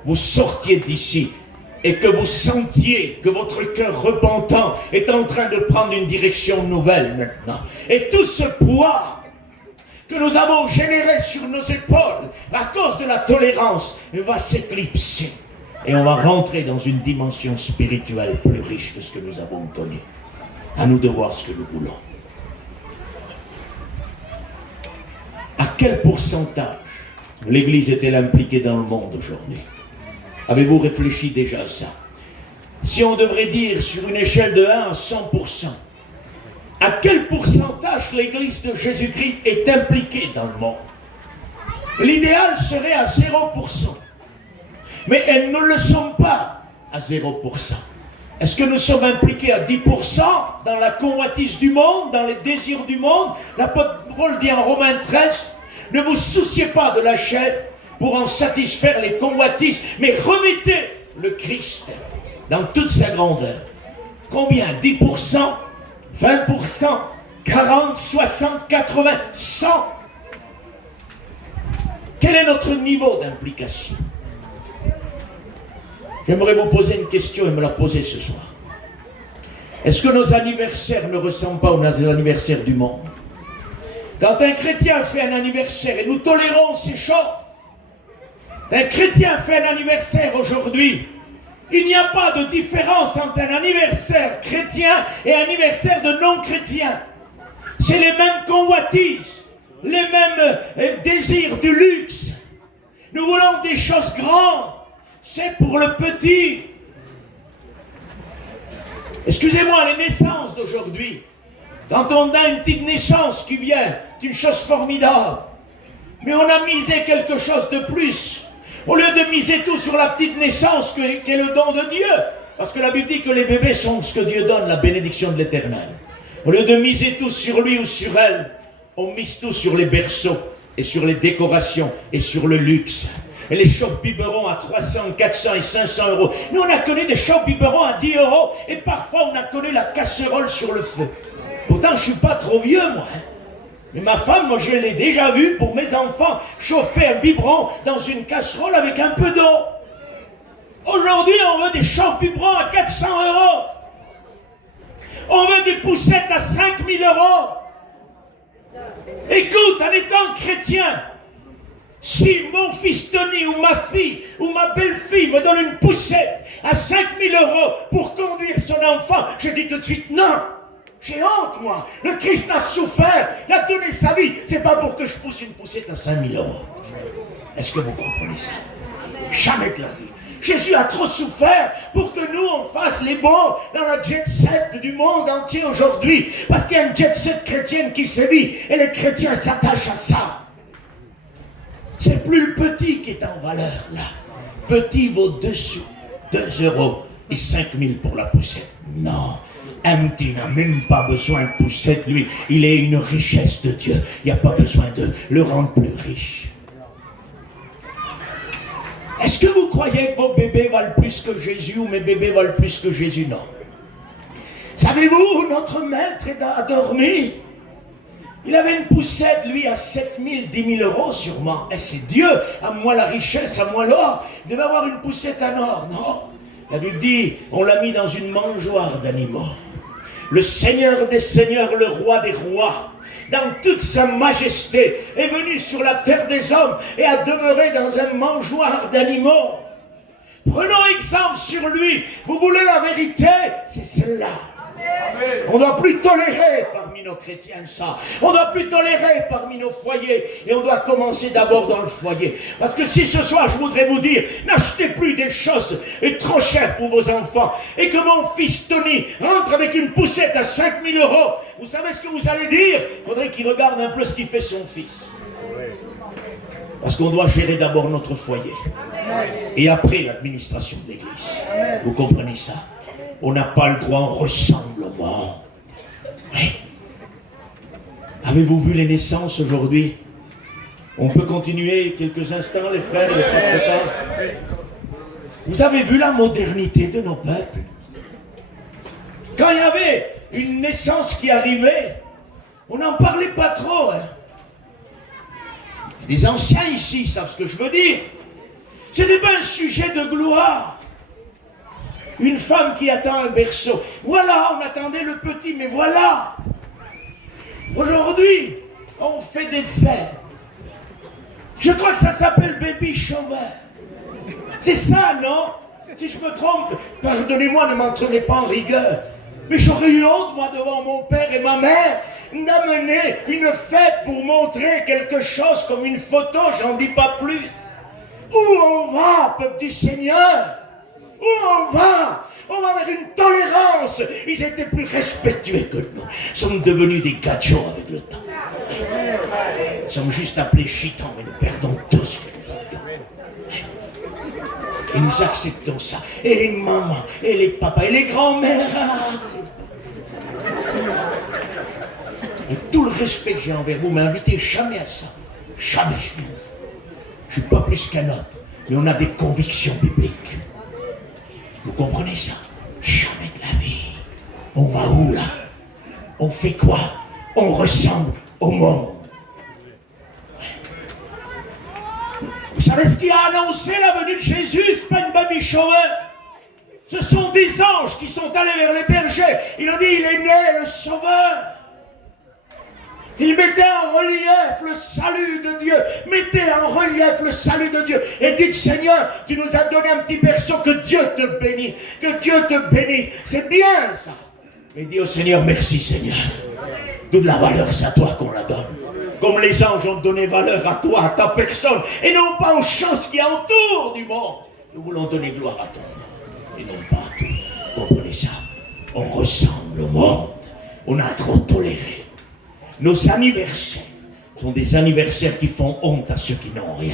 vous sortiez d'ici et que vous sentiez que votre cœur repentant est en train de prendre une direction nouvelle maintenant. Et tout ce poids que nous avons généré sur nos épaules à cause de la tolérance va s'éclipser. Et on va rentrer dans une dimension spirituelle plus riche que ce que nous avons connu. À nous de voir ce que nous voulons. À quel pourcentage l'Église est-elle impliquée dans le monde aujourd'hui? Avez-vous réfléchi déjà à ça? Si on devrait dire sur une échelle de 1 à 100%, à quel pourcentage l'Église de Jésus-Christ est impliquée dans le monde? L'idéal serait à 0%. Mais elles ne le sont pas à 0%. Est-ce que nous sommes impliqués à 10% dans la convoitise du monde, dans les désirs du monde? L'apôtre Paul dit en Romains 13, ne vous souciez pas de la chair pour en satisfaire les convoitises, mais remettez le Christ dans toute sa grandeur. Combien? 10%, 20%, 40, 60, 80, 100? Quel est notre niveau d'implication? J'aimerais vous poser une question et me la poser ce soir. Est-ce que nos anniversaires ne ressemblent pas aux anniversaires du monde? Quand un chrétien fait un anniversaire, et nous tolérons ces choses, un chrétien fait un anniversaire aujourd'hui, il n'y a pas de différence entre un anniversaire chrétien et un anniversaire de non-chrétien. C'est les mêmes convoitises, les mêmes désirs du luxe. Nous voulons des choses grandes. C'est pour le petit. Excusez-moi, les naissances d'aujourd'hui, quand on a une petite naissance qui vient, c'est une chose formidable. Mais on a misé quelque chose de plus. Au lieu de miser tout sur la petite naissance qui est le don de Dieu. Parce que la Bible dit que les bébés sont ce que Dieu donne, la bénédiction de l'Éternel. Au lieu de miser tout sur lui ou sur elle, on mise tout sur les berceaux et sur les décorations et sur le luxe. Et les chauffe-biberons à 300, 400 et 500 euros. Nous, on a connu des chauffe-biberons à 10 euros. Et parfois, on a connu la casserole sur le feu. Pourtant, je ne suis pas trop vieux, moi. Mais ma femme, moi, je l'ai déjà vue pour mes enfants chauffer un biberon dans une casserole avec un peu d'eau. Aujourd'hui, on veut des chauffe-biberons à 400 euros. On veut des poussettes à 5000 euros. Écoute, en étant chrétien, si mon fils Tony ou ma fille ou ma belle-fille me donne une poussette à 5000 euros pour conduire son enfant, je dis tout de suite non. J'ai honte, moi. Le Christ a souffert, il a donné sa vie. C'est pas pour que je pousse une poussette à 5000 euros. Est-ce que vous comprenez ça? Jamais de la vie. Jésus a trop souffert pour que nous, on fasse les bons dans la jet set du monde entier aujourd'hui. Parce qu'il y a une jet set chrétienne qui sévit et les chrétiens s'attachent à ça. C'est plus le petit qui est en valeur, là. Petit vaut 2 sous, 2 euros et 5000 pour la poussette. Non. Un petit n'a même pas besoin de poussette, lui. Il est une richesse de Dieu. Il n'y a pas besoin de le rendre plus riche. Est-ce que vous croyez que vos bébés valent plus que Jésus ou mes bébés valent plus que Jésus? Non. Savez-vous, notre maître a dormi. Il avait une poussette, lui, à 7000, 10 000 euros sûrement. Et c'est Dieu, à moi la richesse, à moi l'or. Il devait avoir une poussette en or. Non. La Bible dit, on l'a mis dans une mangeoire d'animaux. Le Seigneur des seigneurs, le roi des rois, dans toute sa majesté, est venu sur la terre des hommes et a demeuré dans un mangeoire d'animaux. Prenons exemple sur lui. Vous voulez la vérité? C'est celle-là. On ne doit plus tolérer parmi nos chrétiens ça. On ne doit plus tolérer parmi nos foyers. Et on doit commencer d'abord dans le foyer. Parce que si ce soir je voudrais vous dire, n'achetez plus des choses trop chères pour vos enfants, et que mon fils Tony rentre avec une poussette à 5000 euros, vous savez ce que vous allez dire? Il faudrait qu'il regarde un peu ce qu'il fait son fils. Parce qu'on doit gérer d'abord notre foyer. Et après l'administration de l'église. Vous comprenez ça? On n'a pas le droit, on ressemble au monde. Oui. Avez-vous vu les naissances aujourd'hui? On peut continuer quelques instants, les frères et les frères. Vous avez vu la modernité de nos peuples? Quand il y avait une naissance qui arrivait, on n'en parlait pas trop. Hein. Les anciens ici savent ce que je veux dire. Ce n'était pas un sujet de gloire. Une femme qui attend un berceau. Voilà, on attendait le petit, mais voilà. Aujourd'hui, on fait des fêtes. Je crois que ça s'appelle baby shower. C'est ça, non? Si je me trompe, pardonnez-moi, ne m'entraînez pas en rigueur. Mais j'aurais eu honte, moi, devant mon père et ma mère, d'amener une fête pour montrer quelque chose comme une photo, j'en dis pas plus. Où on va, peuple du Seigneur? Où on va? On va vers une tolérance. Ils étaient plus respectueux que nous. Ils sont devenus des gadgets avec le temps. Ils sont juste appelés chitans, mais nous perdons tout ce que nous avions. Et nous acceptons ça. Et les mamans, et les papas, et les grands-mères. Et tout le respect que j'ai envers vous, m'invitez jamais à ça. Jamais je viendrai. Je ne suis pas plus qu'un autre. Mais on a des convictions bibliques. Vous comprenez ça? Jamais de la vie. On va où là? On fait quoi? On ressemble au monde. Vous savez ce qui a annoncé la venue de Jésus? C'est pas une baby shower. Ce sont des anges qui sont allés vers les bergers. Ils ont dit, il est né le Sauveur. Il mettait en relief le salut de Dieu. Mettez en relief le salut de Dieu. Et dites, Seigneur, tu nous as donné un petit berceau, que Dieu te bénisse. Que Dieu te bénisse. C'est bien ça. Et dis au Seigneur, merci Seigneur. Toute la valeur, c'est à toi qu'on la donne. Comme les anges ont donné valeur à toi, à ta personne. Et non pas aux choses qui entourent du monde. Nous voulons donner gloire à ton nom. Et non pas à tout. Comprenez ça? On ressemble au monde. On a trop toléré. Nos anniversaires sont des anniversaires qui font honte à ceux qui n'ont rien.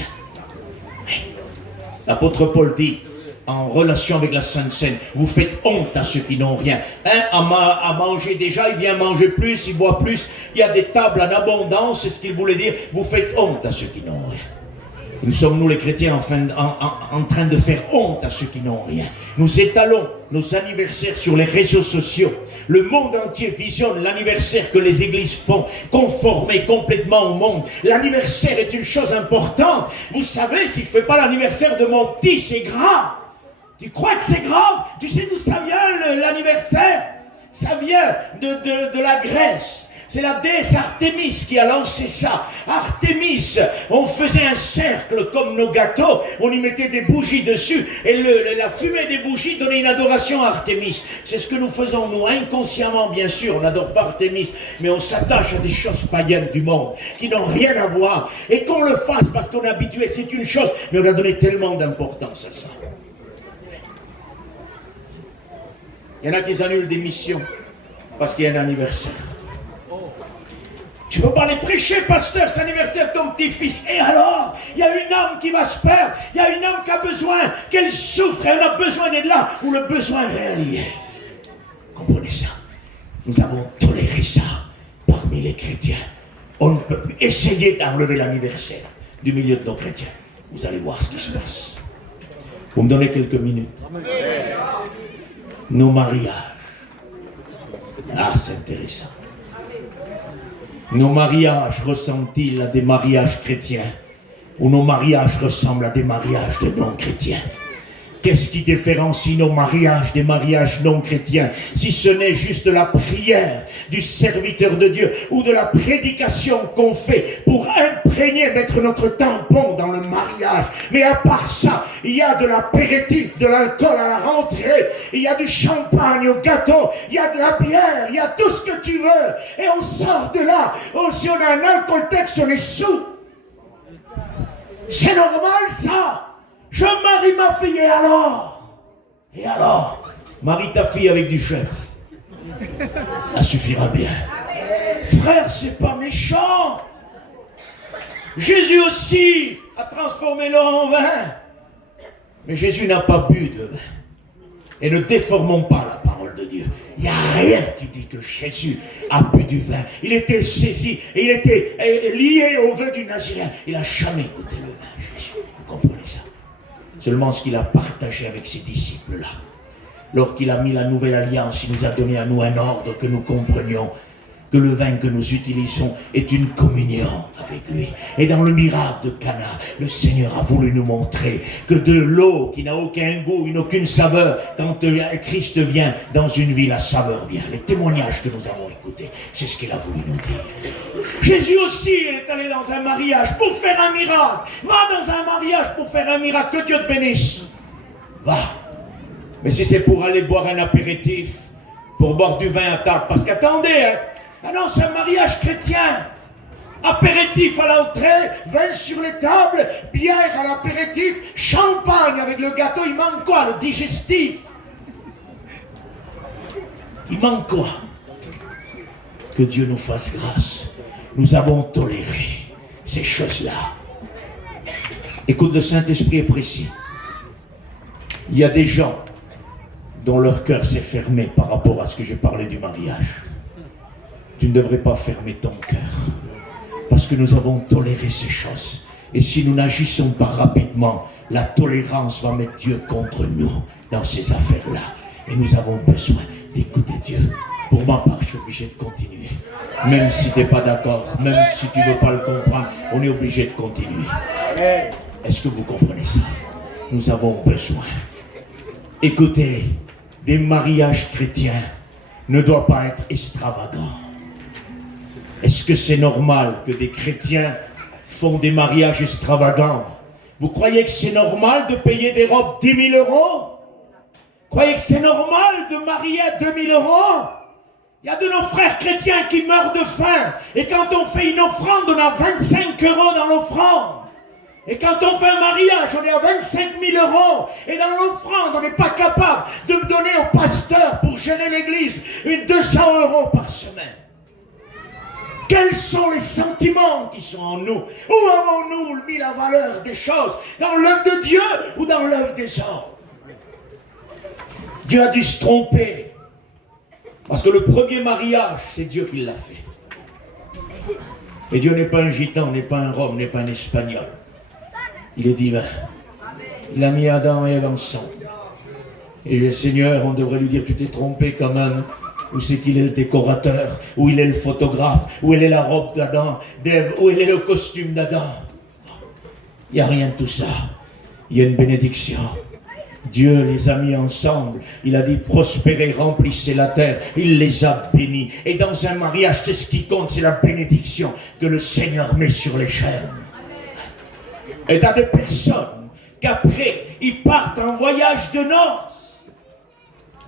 L'apôtre Paul dit, en relation avec la Sainte Seine, vous faites honte à ceux qui n'ont rien. Un a mangé déjà, il vient manger plus, il boit plus, il y a des tables en abondance, c'est ce qu'il voulait dire. Vous faites honte à ceux qui n'ont rien. Nous sommes, nous les chrétiens, en train de faire honte à ceux qui n'ont rien. Nous étalons nos anniversaires sur les réseaux sociaux. Le monde entier visionne l'anniversaire que les églises font, conformé complètement au monde. L'anniversaire est une chose importante. Vous savez, si je ne fais pas l'anniversaire de mon petit, c'est grave. Tu crois que c'est grave? Tu sais d'où ça vient l'anniversaire? Ça vient de la Grèce. C'est la déesse Artémis qui a lancé ça. Artémis, on faisait un cercle comme nos gâteaux, on y mettait des bougies dessus, et la fumée des bougies donnait une adoration à Artémis. C'est ce que nous faisons, nous, inconsciemment, bien sûr, on n'adore pas Artémis, mais on s'attache à des choses païennes du monde, qui n'ont rien à voir. Et qu'on le fasse parce qu'on est habitué, c'est une chose, mais on a donné tellement d'importance à ça. Il y en a qui annulent des missions, parce qu'il y a un anniversaire. Tu ne peux pas les prêcher, pasteur, c'est l'anniversaire de ton petit-fils. Et alors, il y a une âme qui va se perdre. Il y a une âme qui a besoin, qu'elle souffre, et elle a besoin d'être là, où le besoin réel y est. Comprenez ça? Nous avons toléré ça parmi les chrétiens. On ne peut plus essayer d'enlever l'anniversaire du milieu de nos chrétiens. Vous allez voir ce qui se passe. Vous me donnez quelques minutes. Nos mariages. Ah, c'est intéressant. Nos mariages ressemblent-ils à des mariages chrétiens ou nos mariages ressemblent à des mariages de non-chrétiens? Qu'est-ce qui différencie nos mariages des mariages non-chrétiens, si ce n'est juste la prière du serviteur de Dieu ou de la prédication qu'on fait pour imprégner, mettre notre tampon dans le mariage? Mais à part ça, il y a de l'apéritif, de l'alcool à la rentrée, il y a du champagne au gâteau, il y a de la bière, il y a tout ce que tu veux, et on sort de là. Oh, si on a un alcool texte, on est sous. C'est normal ça? Je marie ma fille et alors? Et alors? Marie ta fille avec du chef. Ça suffira bien. Frère, c'est pas méchant. Jésus aussi a transformé l'eau en vin. Mais Jésus n'a pas bu de vin. Et ne déformons pas la parole de Dieu. Il n'y a rien qui dit que Jésus a bu du vin. Il était saisi, et il était lié au vœu du Naziréen. Il n'a jamais goûté le vin, Jésus. Vous comprenez ça? Seulement ce qu'il a partagé avec ses disciples-là. Lorsqu'il a mis la nouvelle alliance, il nous a donné à nous un ordre que nous comprenions que le vin que nous utilisons est une communion avec lui. Et dans le miracle de Cana, le Seigneur a voulu nous montrer que de l'eau qui n'a aucun goût, aucune saveur, quand Christ vient dans une vie, la saveur vient. Les témoignages que nous avons écoutés, c'est ce qu'il a voulu nous dire. Jésus aussi est allé dans un mariage pour faire un miracle. Va dans un mariage pour faire un miracle. Que Dieu te bénisse. Va. Mais si c'est pour aller boire un apéritif, pour boire du vin à table, parce qu'attendez, hein, ah non, c'est un mariage chrétien. Apéritif à l'entrée, vin sur les tables, bière à l'apéritif, champagne avec le gâteau. Il manque quoi? Le digestif. Il manque quoi? Que Dieu nous fasse grâce. Nous avons toléré ces choses-là. Écoute, le Saint-Esprit est précis. Il y a des gens dont leur cœur s'est fermé par rapport à ce que j'ai parlé du mariage. Tu ne devrais pas fermer ton cœur. Parce que nous avons toléré ces choses. Et si nous n'agissons pas rapidement, la tolérance va mettre Dieu contre nous dans ces affaires-là. Et nous avons besoin d'écouter Dieu. Pour ma part, je suis obligé de continuer. Même si tu n'es pas d'accord, même si tu ne veux pas le comprendre, on est obligé de continuer. Est-ce que vous comprenez ça? Nous avons besoin. Écoutez, des mariages chrétiens ne doivent pas être extravagants. Est-ce que c'est normal que des chrétiens font des mariages extravagants? Vous croyez que c'est normal de payer des robes 10 000 euros? Vous croyez que c'est normal de marier à 2 000 euros? Il y a de nos frères chrétiens qui meurent de faim. Et quand on fait une offrande, on a 25 euros dans l'offrande. Et quand on fait un mariage, on est à 25 000 euros. Et dans l'offrande, on n'est pas capable de me donner au pasteur pour gérer l'église une 200 euros par semaine. Quels sont les sentiments qui sont en nous? Où avons-nous mis la valeur des choses? Dans l'œuvre de Dieu ou dans l'œuvre des hommes? Dieu a dû se tromper. Parce que le premier mariage, c'est Dieu qui l'a fait. Et Dieu n'est pas un gitan, n'est pas un Rome, n'est pas un Espagnol. Il est divin. Il a mis Adam et Ève ensemble. Et le Seigneur, on devrait lui dire, tu t'es trompé quand même. Où c'est qu'il est le décorateur? Où il est le photographe? Où elle est la robe d'Adam, d'Ève? Où il est le costume d'Adam? Il n'y a rien de tout ça. Il y a une bénédiction. Dieu les a mis ensemble. Il a dit prospérez, remplissez la terre. Il les a bénis. Et dans un mariage, c'est ce qui compte, c'est la bénédiction que le Seigneur met sur les chaînes. Et t'as des personnes qu'après, ils partent en voyage de noces.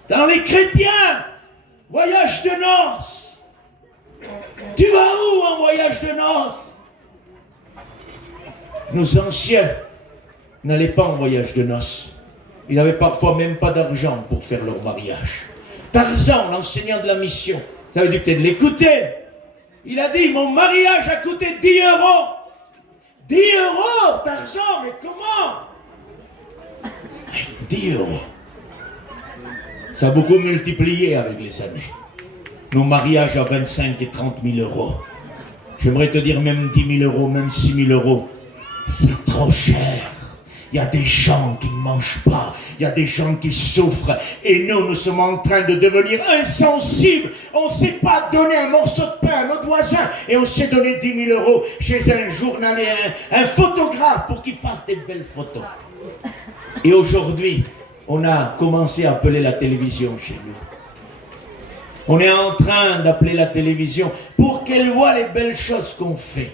Dans les chrétiens, voyage de noces. Tu vas où en voyage de noces? Nos anciens n'allaient pas en voyage de noces. Ils n'avaient parfois même pas d'argent pour faire leur mariage. Tarzan, l'enseignant de la mission, ça veut dire peut-être l'écouter. Il a dit, mon mariage a coûté 10 euros. 10 euros, Tarzan, mais comment? 10 euros. Ça a beaucoup multiplié avec les années. Nos mariages à 25 et 30 000 euros. J'aimerais te dire même 10 000 euros, même 6 000 euros. C'est trop cher. Il y a des gens qui ne mangent pas. Il y a des gens qui souffrent. Et nous sommes en train de devenir insensibles. On ne sait pas donner un morceau de pain à notre voisin. Et on sait donner 10 000 euros chez un journalier, un photographe pour qu'il fasse des belles photos. Et aujourd'hui, on a commencé à appeler la télévision chez nous. On est en train d'appeler la télévision pour qu'elle voie les belles choses qu'on fait.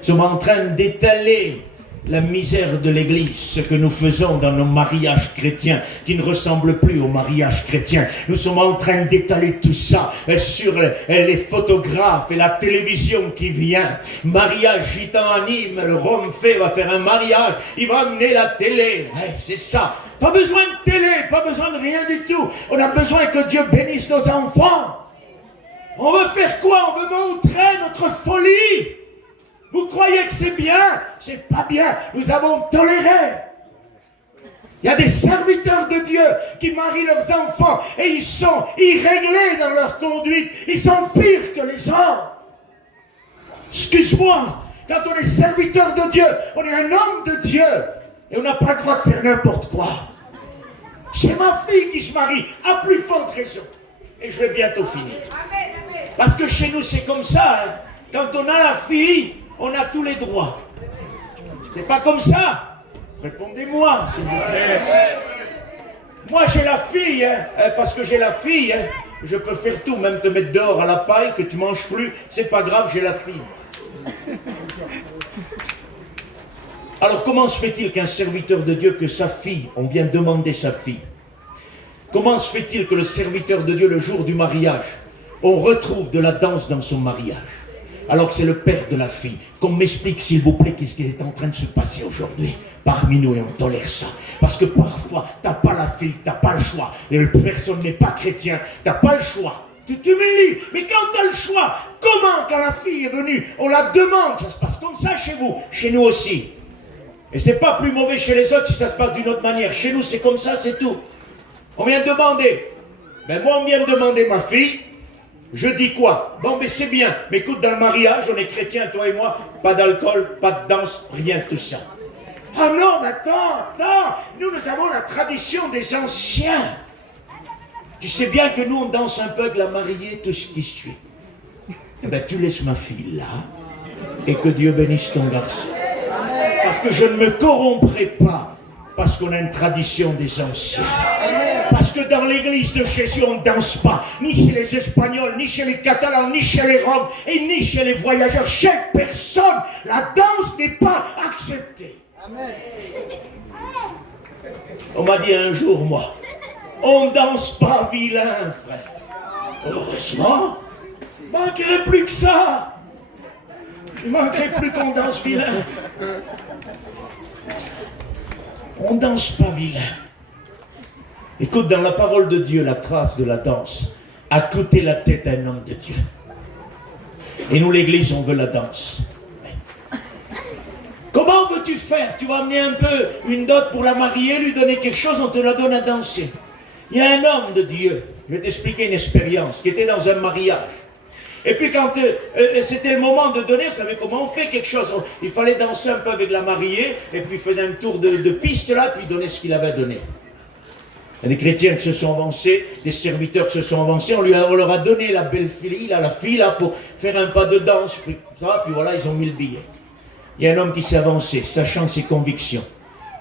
Nous sommes en train d'étaler la misère de l'Église, ce que nous faisons dans nos mariages chrétiens, qui ne ressemblent plus aux mariages chrétiens. Nous sommes en train d'étaler tout ça sur les photographes et la télévision qui vient. Mariage gitan à Nîmes, le Rome fait va faire un mariage, il va amener la télé. C'est ça. Pas besoin de télé, pas besoin de rien du tout. On a besoin que Dieu bénisse nos enfants. On veut faire quoi? On veut montrer notre folie. Vous croyez que c'est bien? C'est pas bien. Nous avons toléré. Il y a des serviteurs de Dieu qui marient leurs enfants et ils sont irréglés dans leur conduite. Ils sont pires que les hommes. Excuse-moi, quand on est serviteur de Dieu, on est un homme de Dieu et on n'a pas le droit de faire n'importe quoi. C'est ma fille qui se marie, à plus forte raison. Et je vais bientôt finir. Parce que chez nous, c'est comme ça. Hein. Quand on a la fille, on a tous les droits. C'est pas comme ça. Répondez-moi, s'il vous plaît. Moi, j'ai la fille, hein, parce que j'ai la fille, hein, je peux faire tout, même te mettre dehors à la paille, que tu manges plus, c'est pas grave, j'ai la fille. Alors, comment se fait-il qu'un serviteur de Dieu, que sa fille, on vient demander sa fille, comment se fait-il que le serviteur de Dieu, le jour du mariage, on retrouve de la danse dans son mariage? Alors que c'est le père de la fille. Qu'on m'explique s'il vous plaît qu'est-ce qui est en train de se passer aujourd'hui parmi nous, et on tolère ça. Parce que parfois, t'as pas la fille, t'as pas le choix. Et personne n'est pas chrétien, t'as pas le choix. Tu t'humilies. Mais quand t'as le choix, comment quand la fille est venue, on la demande? Ça se passe comme ça chez vous, chez nous aussi. Et c'est pas plus mauvais chez les autres si ça se passe d'une autre manière. Chez nous, c'est comme ça, c'est tout. On vient de demander. Ben moi, on vient de demander ma fille. Je dis quoi? Bon, mais c'est bien. Mais écoute, dans le mariage, on est chrétiens, toi et moi, pas d'alcool, pas de danse, rien de tout ça. Ah non, mais attends. Nous avons la tradition des anciens. Tu sais bien que nous, on danse un peu avec la mariée, tout ce qui suit. Eh bien, tu laisses ma fille là, et que Dieu bénisse ton garçon. Parce que je ne me corromprai pas, parce qu'on a une tradition des anciens. Parce que dans l'église de Jésus, on ne danse pas, ni chez les Espagnols, ni chez les Catalans, ni chez les Roms, et ni chez les voyageurs. Chaque personne, la danse n'est pas acceptée. Amen. On m'a dit un jour, moi, on ne danse pas vilain, frère. Heureusement, il ne manquerait plus que ça. Il ne manquerait plus qu'on danse vilain. On ne danse pas vilain. Écoute, dans la parole de Dieu, la trace de la danse a coûté la tête à un homme de Dieu. Et nous, l'église, on veut la danse. Comment veux-tu faire? Tu vas amener un peu une dot pour la marier, lui donner quelque chose, on te la donne à danser. Il y a un homme de Dieu, je vais t'expliquer une expérience, qui était dans un mariage. Et puis quand c'était le moment de donner, vous savez comment on fait quelque chose? Il fallait danser un peu avec la mariée, et puis il faisait un tour de piste là, puis il donnait ce qu'il avait donné. Les chrétiens qui se sont avancés, des serviteurs qui se sont avancés, on leur a donné la belle fille, la fille là, pour faire un pas de danse, puis voilà, ils ont mis le billet. Il y a un homme qui s'est avancé, sachant ses convictions.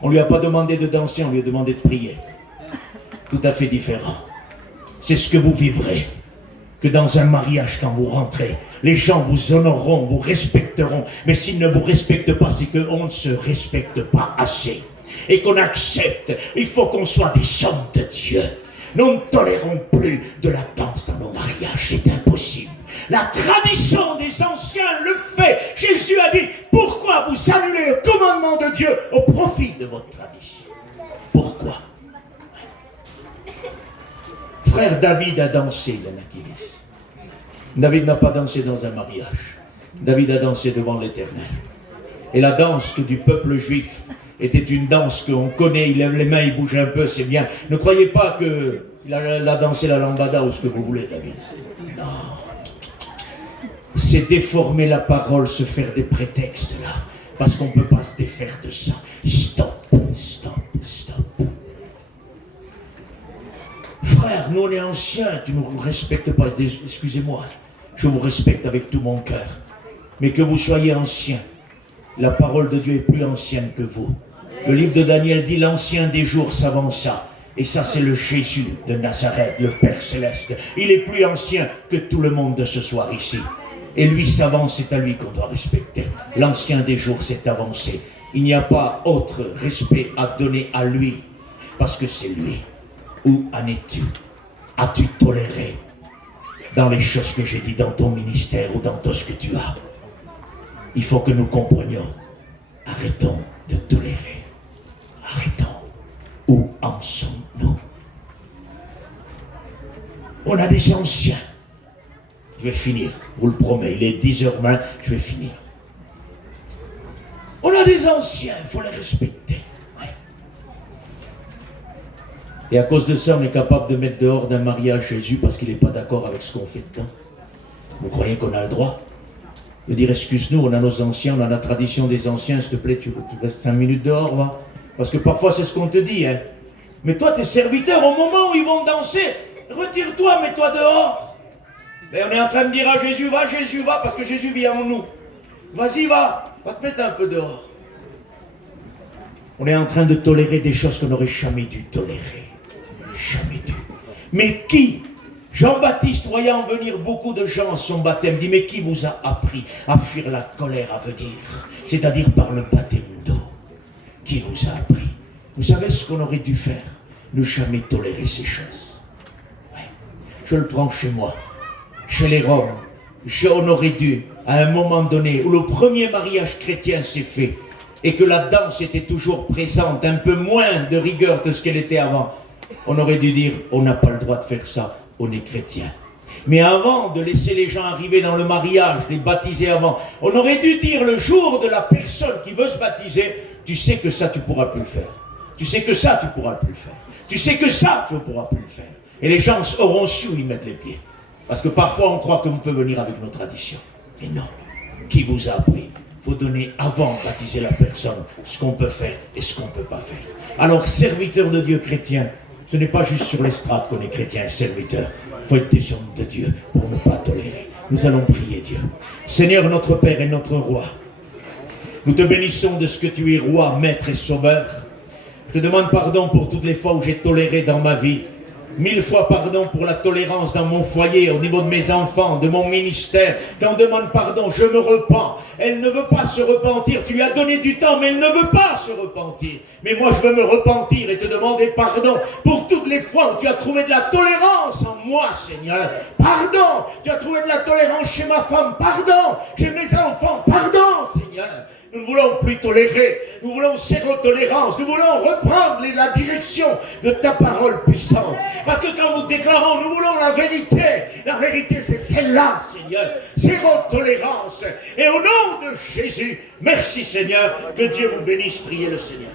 On ne lui a pas demandé de danser, on lui a demandé de prier. Tout à fait différent. C'est ce que vous vivrez. Que dans un mariage, quand vous rentrez, les gens vous honoreront, vous respecteront. Mais s'ils ne vous respectent pas, c'est qu'on ne se respecte pas assez. Et qu'on accepte. Il faut qu'on soit des hommes de Dieu. Nous ne tolérons plus de la danse dans nos mariages. C'est impossible. La tradition des anciens le fait. Jésus a dit, pourquoi vous annulez le commandement de Dieu au profit de votre tradition? Pourquoi? Frère David a dansé, il y en a qui disent. David n'a pas dansé dans un mariage. David a dansé devant l'Éternel. Et la danse du peuple juif était une danse qu'on connaît, il lève les mains, il bouge un peu, c'est bien. Ne croyez pas qu'il a dansé la lambada ou ce que vous voulez, David. Non. C'est déformer la parole, se faire des prétextes là. Parce qu'on ne peut pas se défaire de ça. Stop, stop, stop. Frère, nous on est anciens, tu ne nous respectes pas. Excusez-moi, je vous respecte avec tout mon cœur. Mais que vous soyez anciens, la parole de Dieu est plus ancienne que vous. Le livre de Daniel dit, l'ancien des jours s'avança. Et ça, c'est le Jésus de Nazareth, le Père Céleste. Il est plus ancien que tout le monde de ce soir ici. Et lui s'avance, c'est à lui qu'on doit respecter. L'ancien des jours s'est avancé. Il n'y a pas autre respect à donner à lui, parce que c'est lui. Où en es-tu? As-tu toléré dans les choses que j'ai dit dans ton ministère ou dans tout ce que tu as? Il faut que nous comprenions. Arrêtons de tolérer. Arrêtons. Où en sommes-nous? On a des anciens. Je vais finir, vous le promets. Il est 10h20, je vais finir. On a des anciens, il faut les respecter. Ouais. Et à cause de ça, on est capable de mettre dehors d'un mariage Jésus parce qu'il n'est pas d'accord avec ce qu'on fait dedans. Vous croyez qu'on a le droit de dire, excuse-nous, on a nos anciens, on a la tradition des anciens, s'il te plaît, tu restes 5 minutes dehors, va. Parce que parfois, c'est ce qu'on te dit, hein. Mais toi, tes serviteurs, au moment où ils vont danser, retire-toi, mets-toi dehors. Et on est en train de dire à Jésus, va, parce que Jésus vit en nous. Vas-y, va te mettre un peu dehors. On est en train de tolérer des choses qu'on n'aurait jamais dû tolérer. Jamais dû. Mais qui? Jean-Baptiste, voyant venir beaucoup de gens à son baptême, dit, mais qui vous a appris à fuir la colère à venir? C'est-à-dire par le baptême d'eau. Qui vous a appris? Vous savez ce qu'on aurait dû faire? Ne jamais tolérer ces choses. Ouais. Je le prends chez moi, chez les Roms. On aurait dû, à un moment donné, où le premier mariage chrétien s'est fait, et que la danse était toujours présente, un peu moins de rigueur de ce qu'elle était avant, on aurait dû dire, on n'a pas le droit de faire ça, on est chrétien. Mais avant de laisser les gens arriver dans le mariage, les baptiser avant, on aurait dû dire le jour de la personne qui veut se baptiser, tu sais que ça, tu ne pourras plus le faire. Tu sais que ça, tu ne pourras plus le faire. Tu sais que ça, tu ne pourras plus le faire. Et les gens auront su où y mettre les pieds. Parce que parfois, on croit qu'on peut venir avec nos traditions. Mais non. Qui vous a appris? Il faut donner avant de baptiser la personne ce qu'on peut faire et ce qu'on ne peut pas faire. Alors, serviteur de Dieu chrétien, ce n'est pas juste sur l'estrade qu'on est chrétien et serviteur. Il faut être des hommes de Dieu pour ne pas tolérer. Nous allons prier Dieu. Seigneur, notre Père et notre Roi, nous te bénissons de ce que tu es roi, maître et sauveur. Je te demande pardon pour toutes les fois où j'ai toléré dans ma vie. 1000 fois pardon pour la tolérance dans mon foyer, au niveau de mes enfants, de mon ministère. Quand on demande pardon, je me repens. Elle ne veut pas se repentir. Tu lui as donné du temps, mais elle ne veut pas se repentir. Mais moi, je veux me repentir et te demander pardon pour toutes les fois où tu as trouvé de la tolérance en moi, Seigneur. Pardon. Tu as trouvé de la tolérance chez ma femme. Pardon. Chez mes enfants. Pardon, Seigneur. Nous ne voulons plus tolérer, nous voulons zéro tolérance, nous voulons reprendre la direction de ta parole puissante. Parce que quand nous déclarons, nous voulons la vérité c'est celle-là, Seigneur, zéro tolérance. Et au nom de Jésus, merci Seigneur, que Dieu vous bénisse, priez le Seigneur.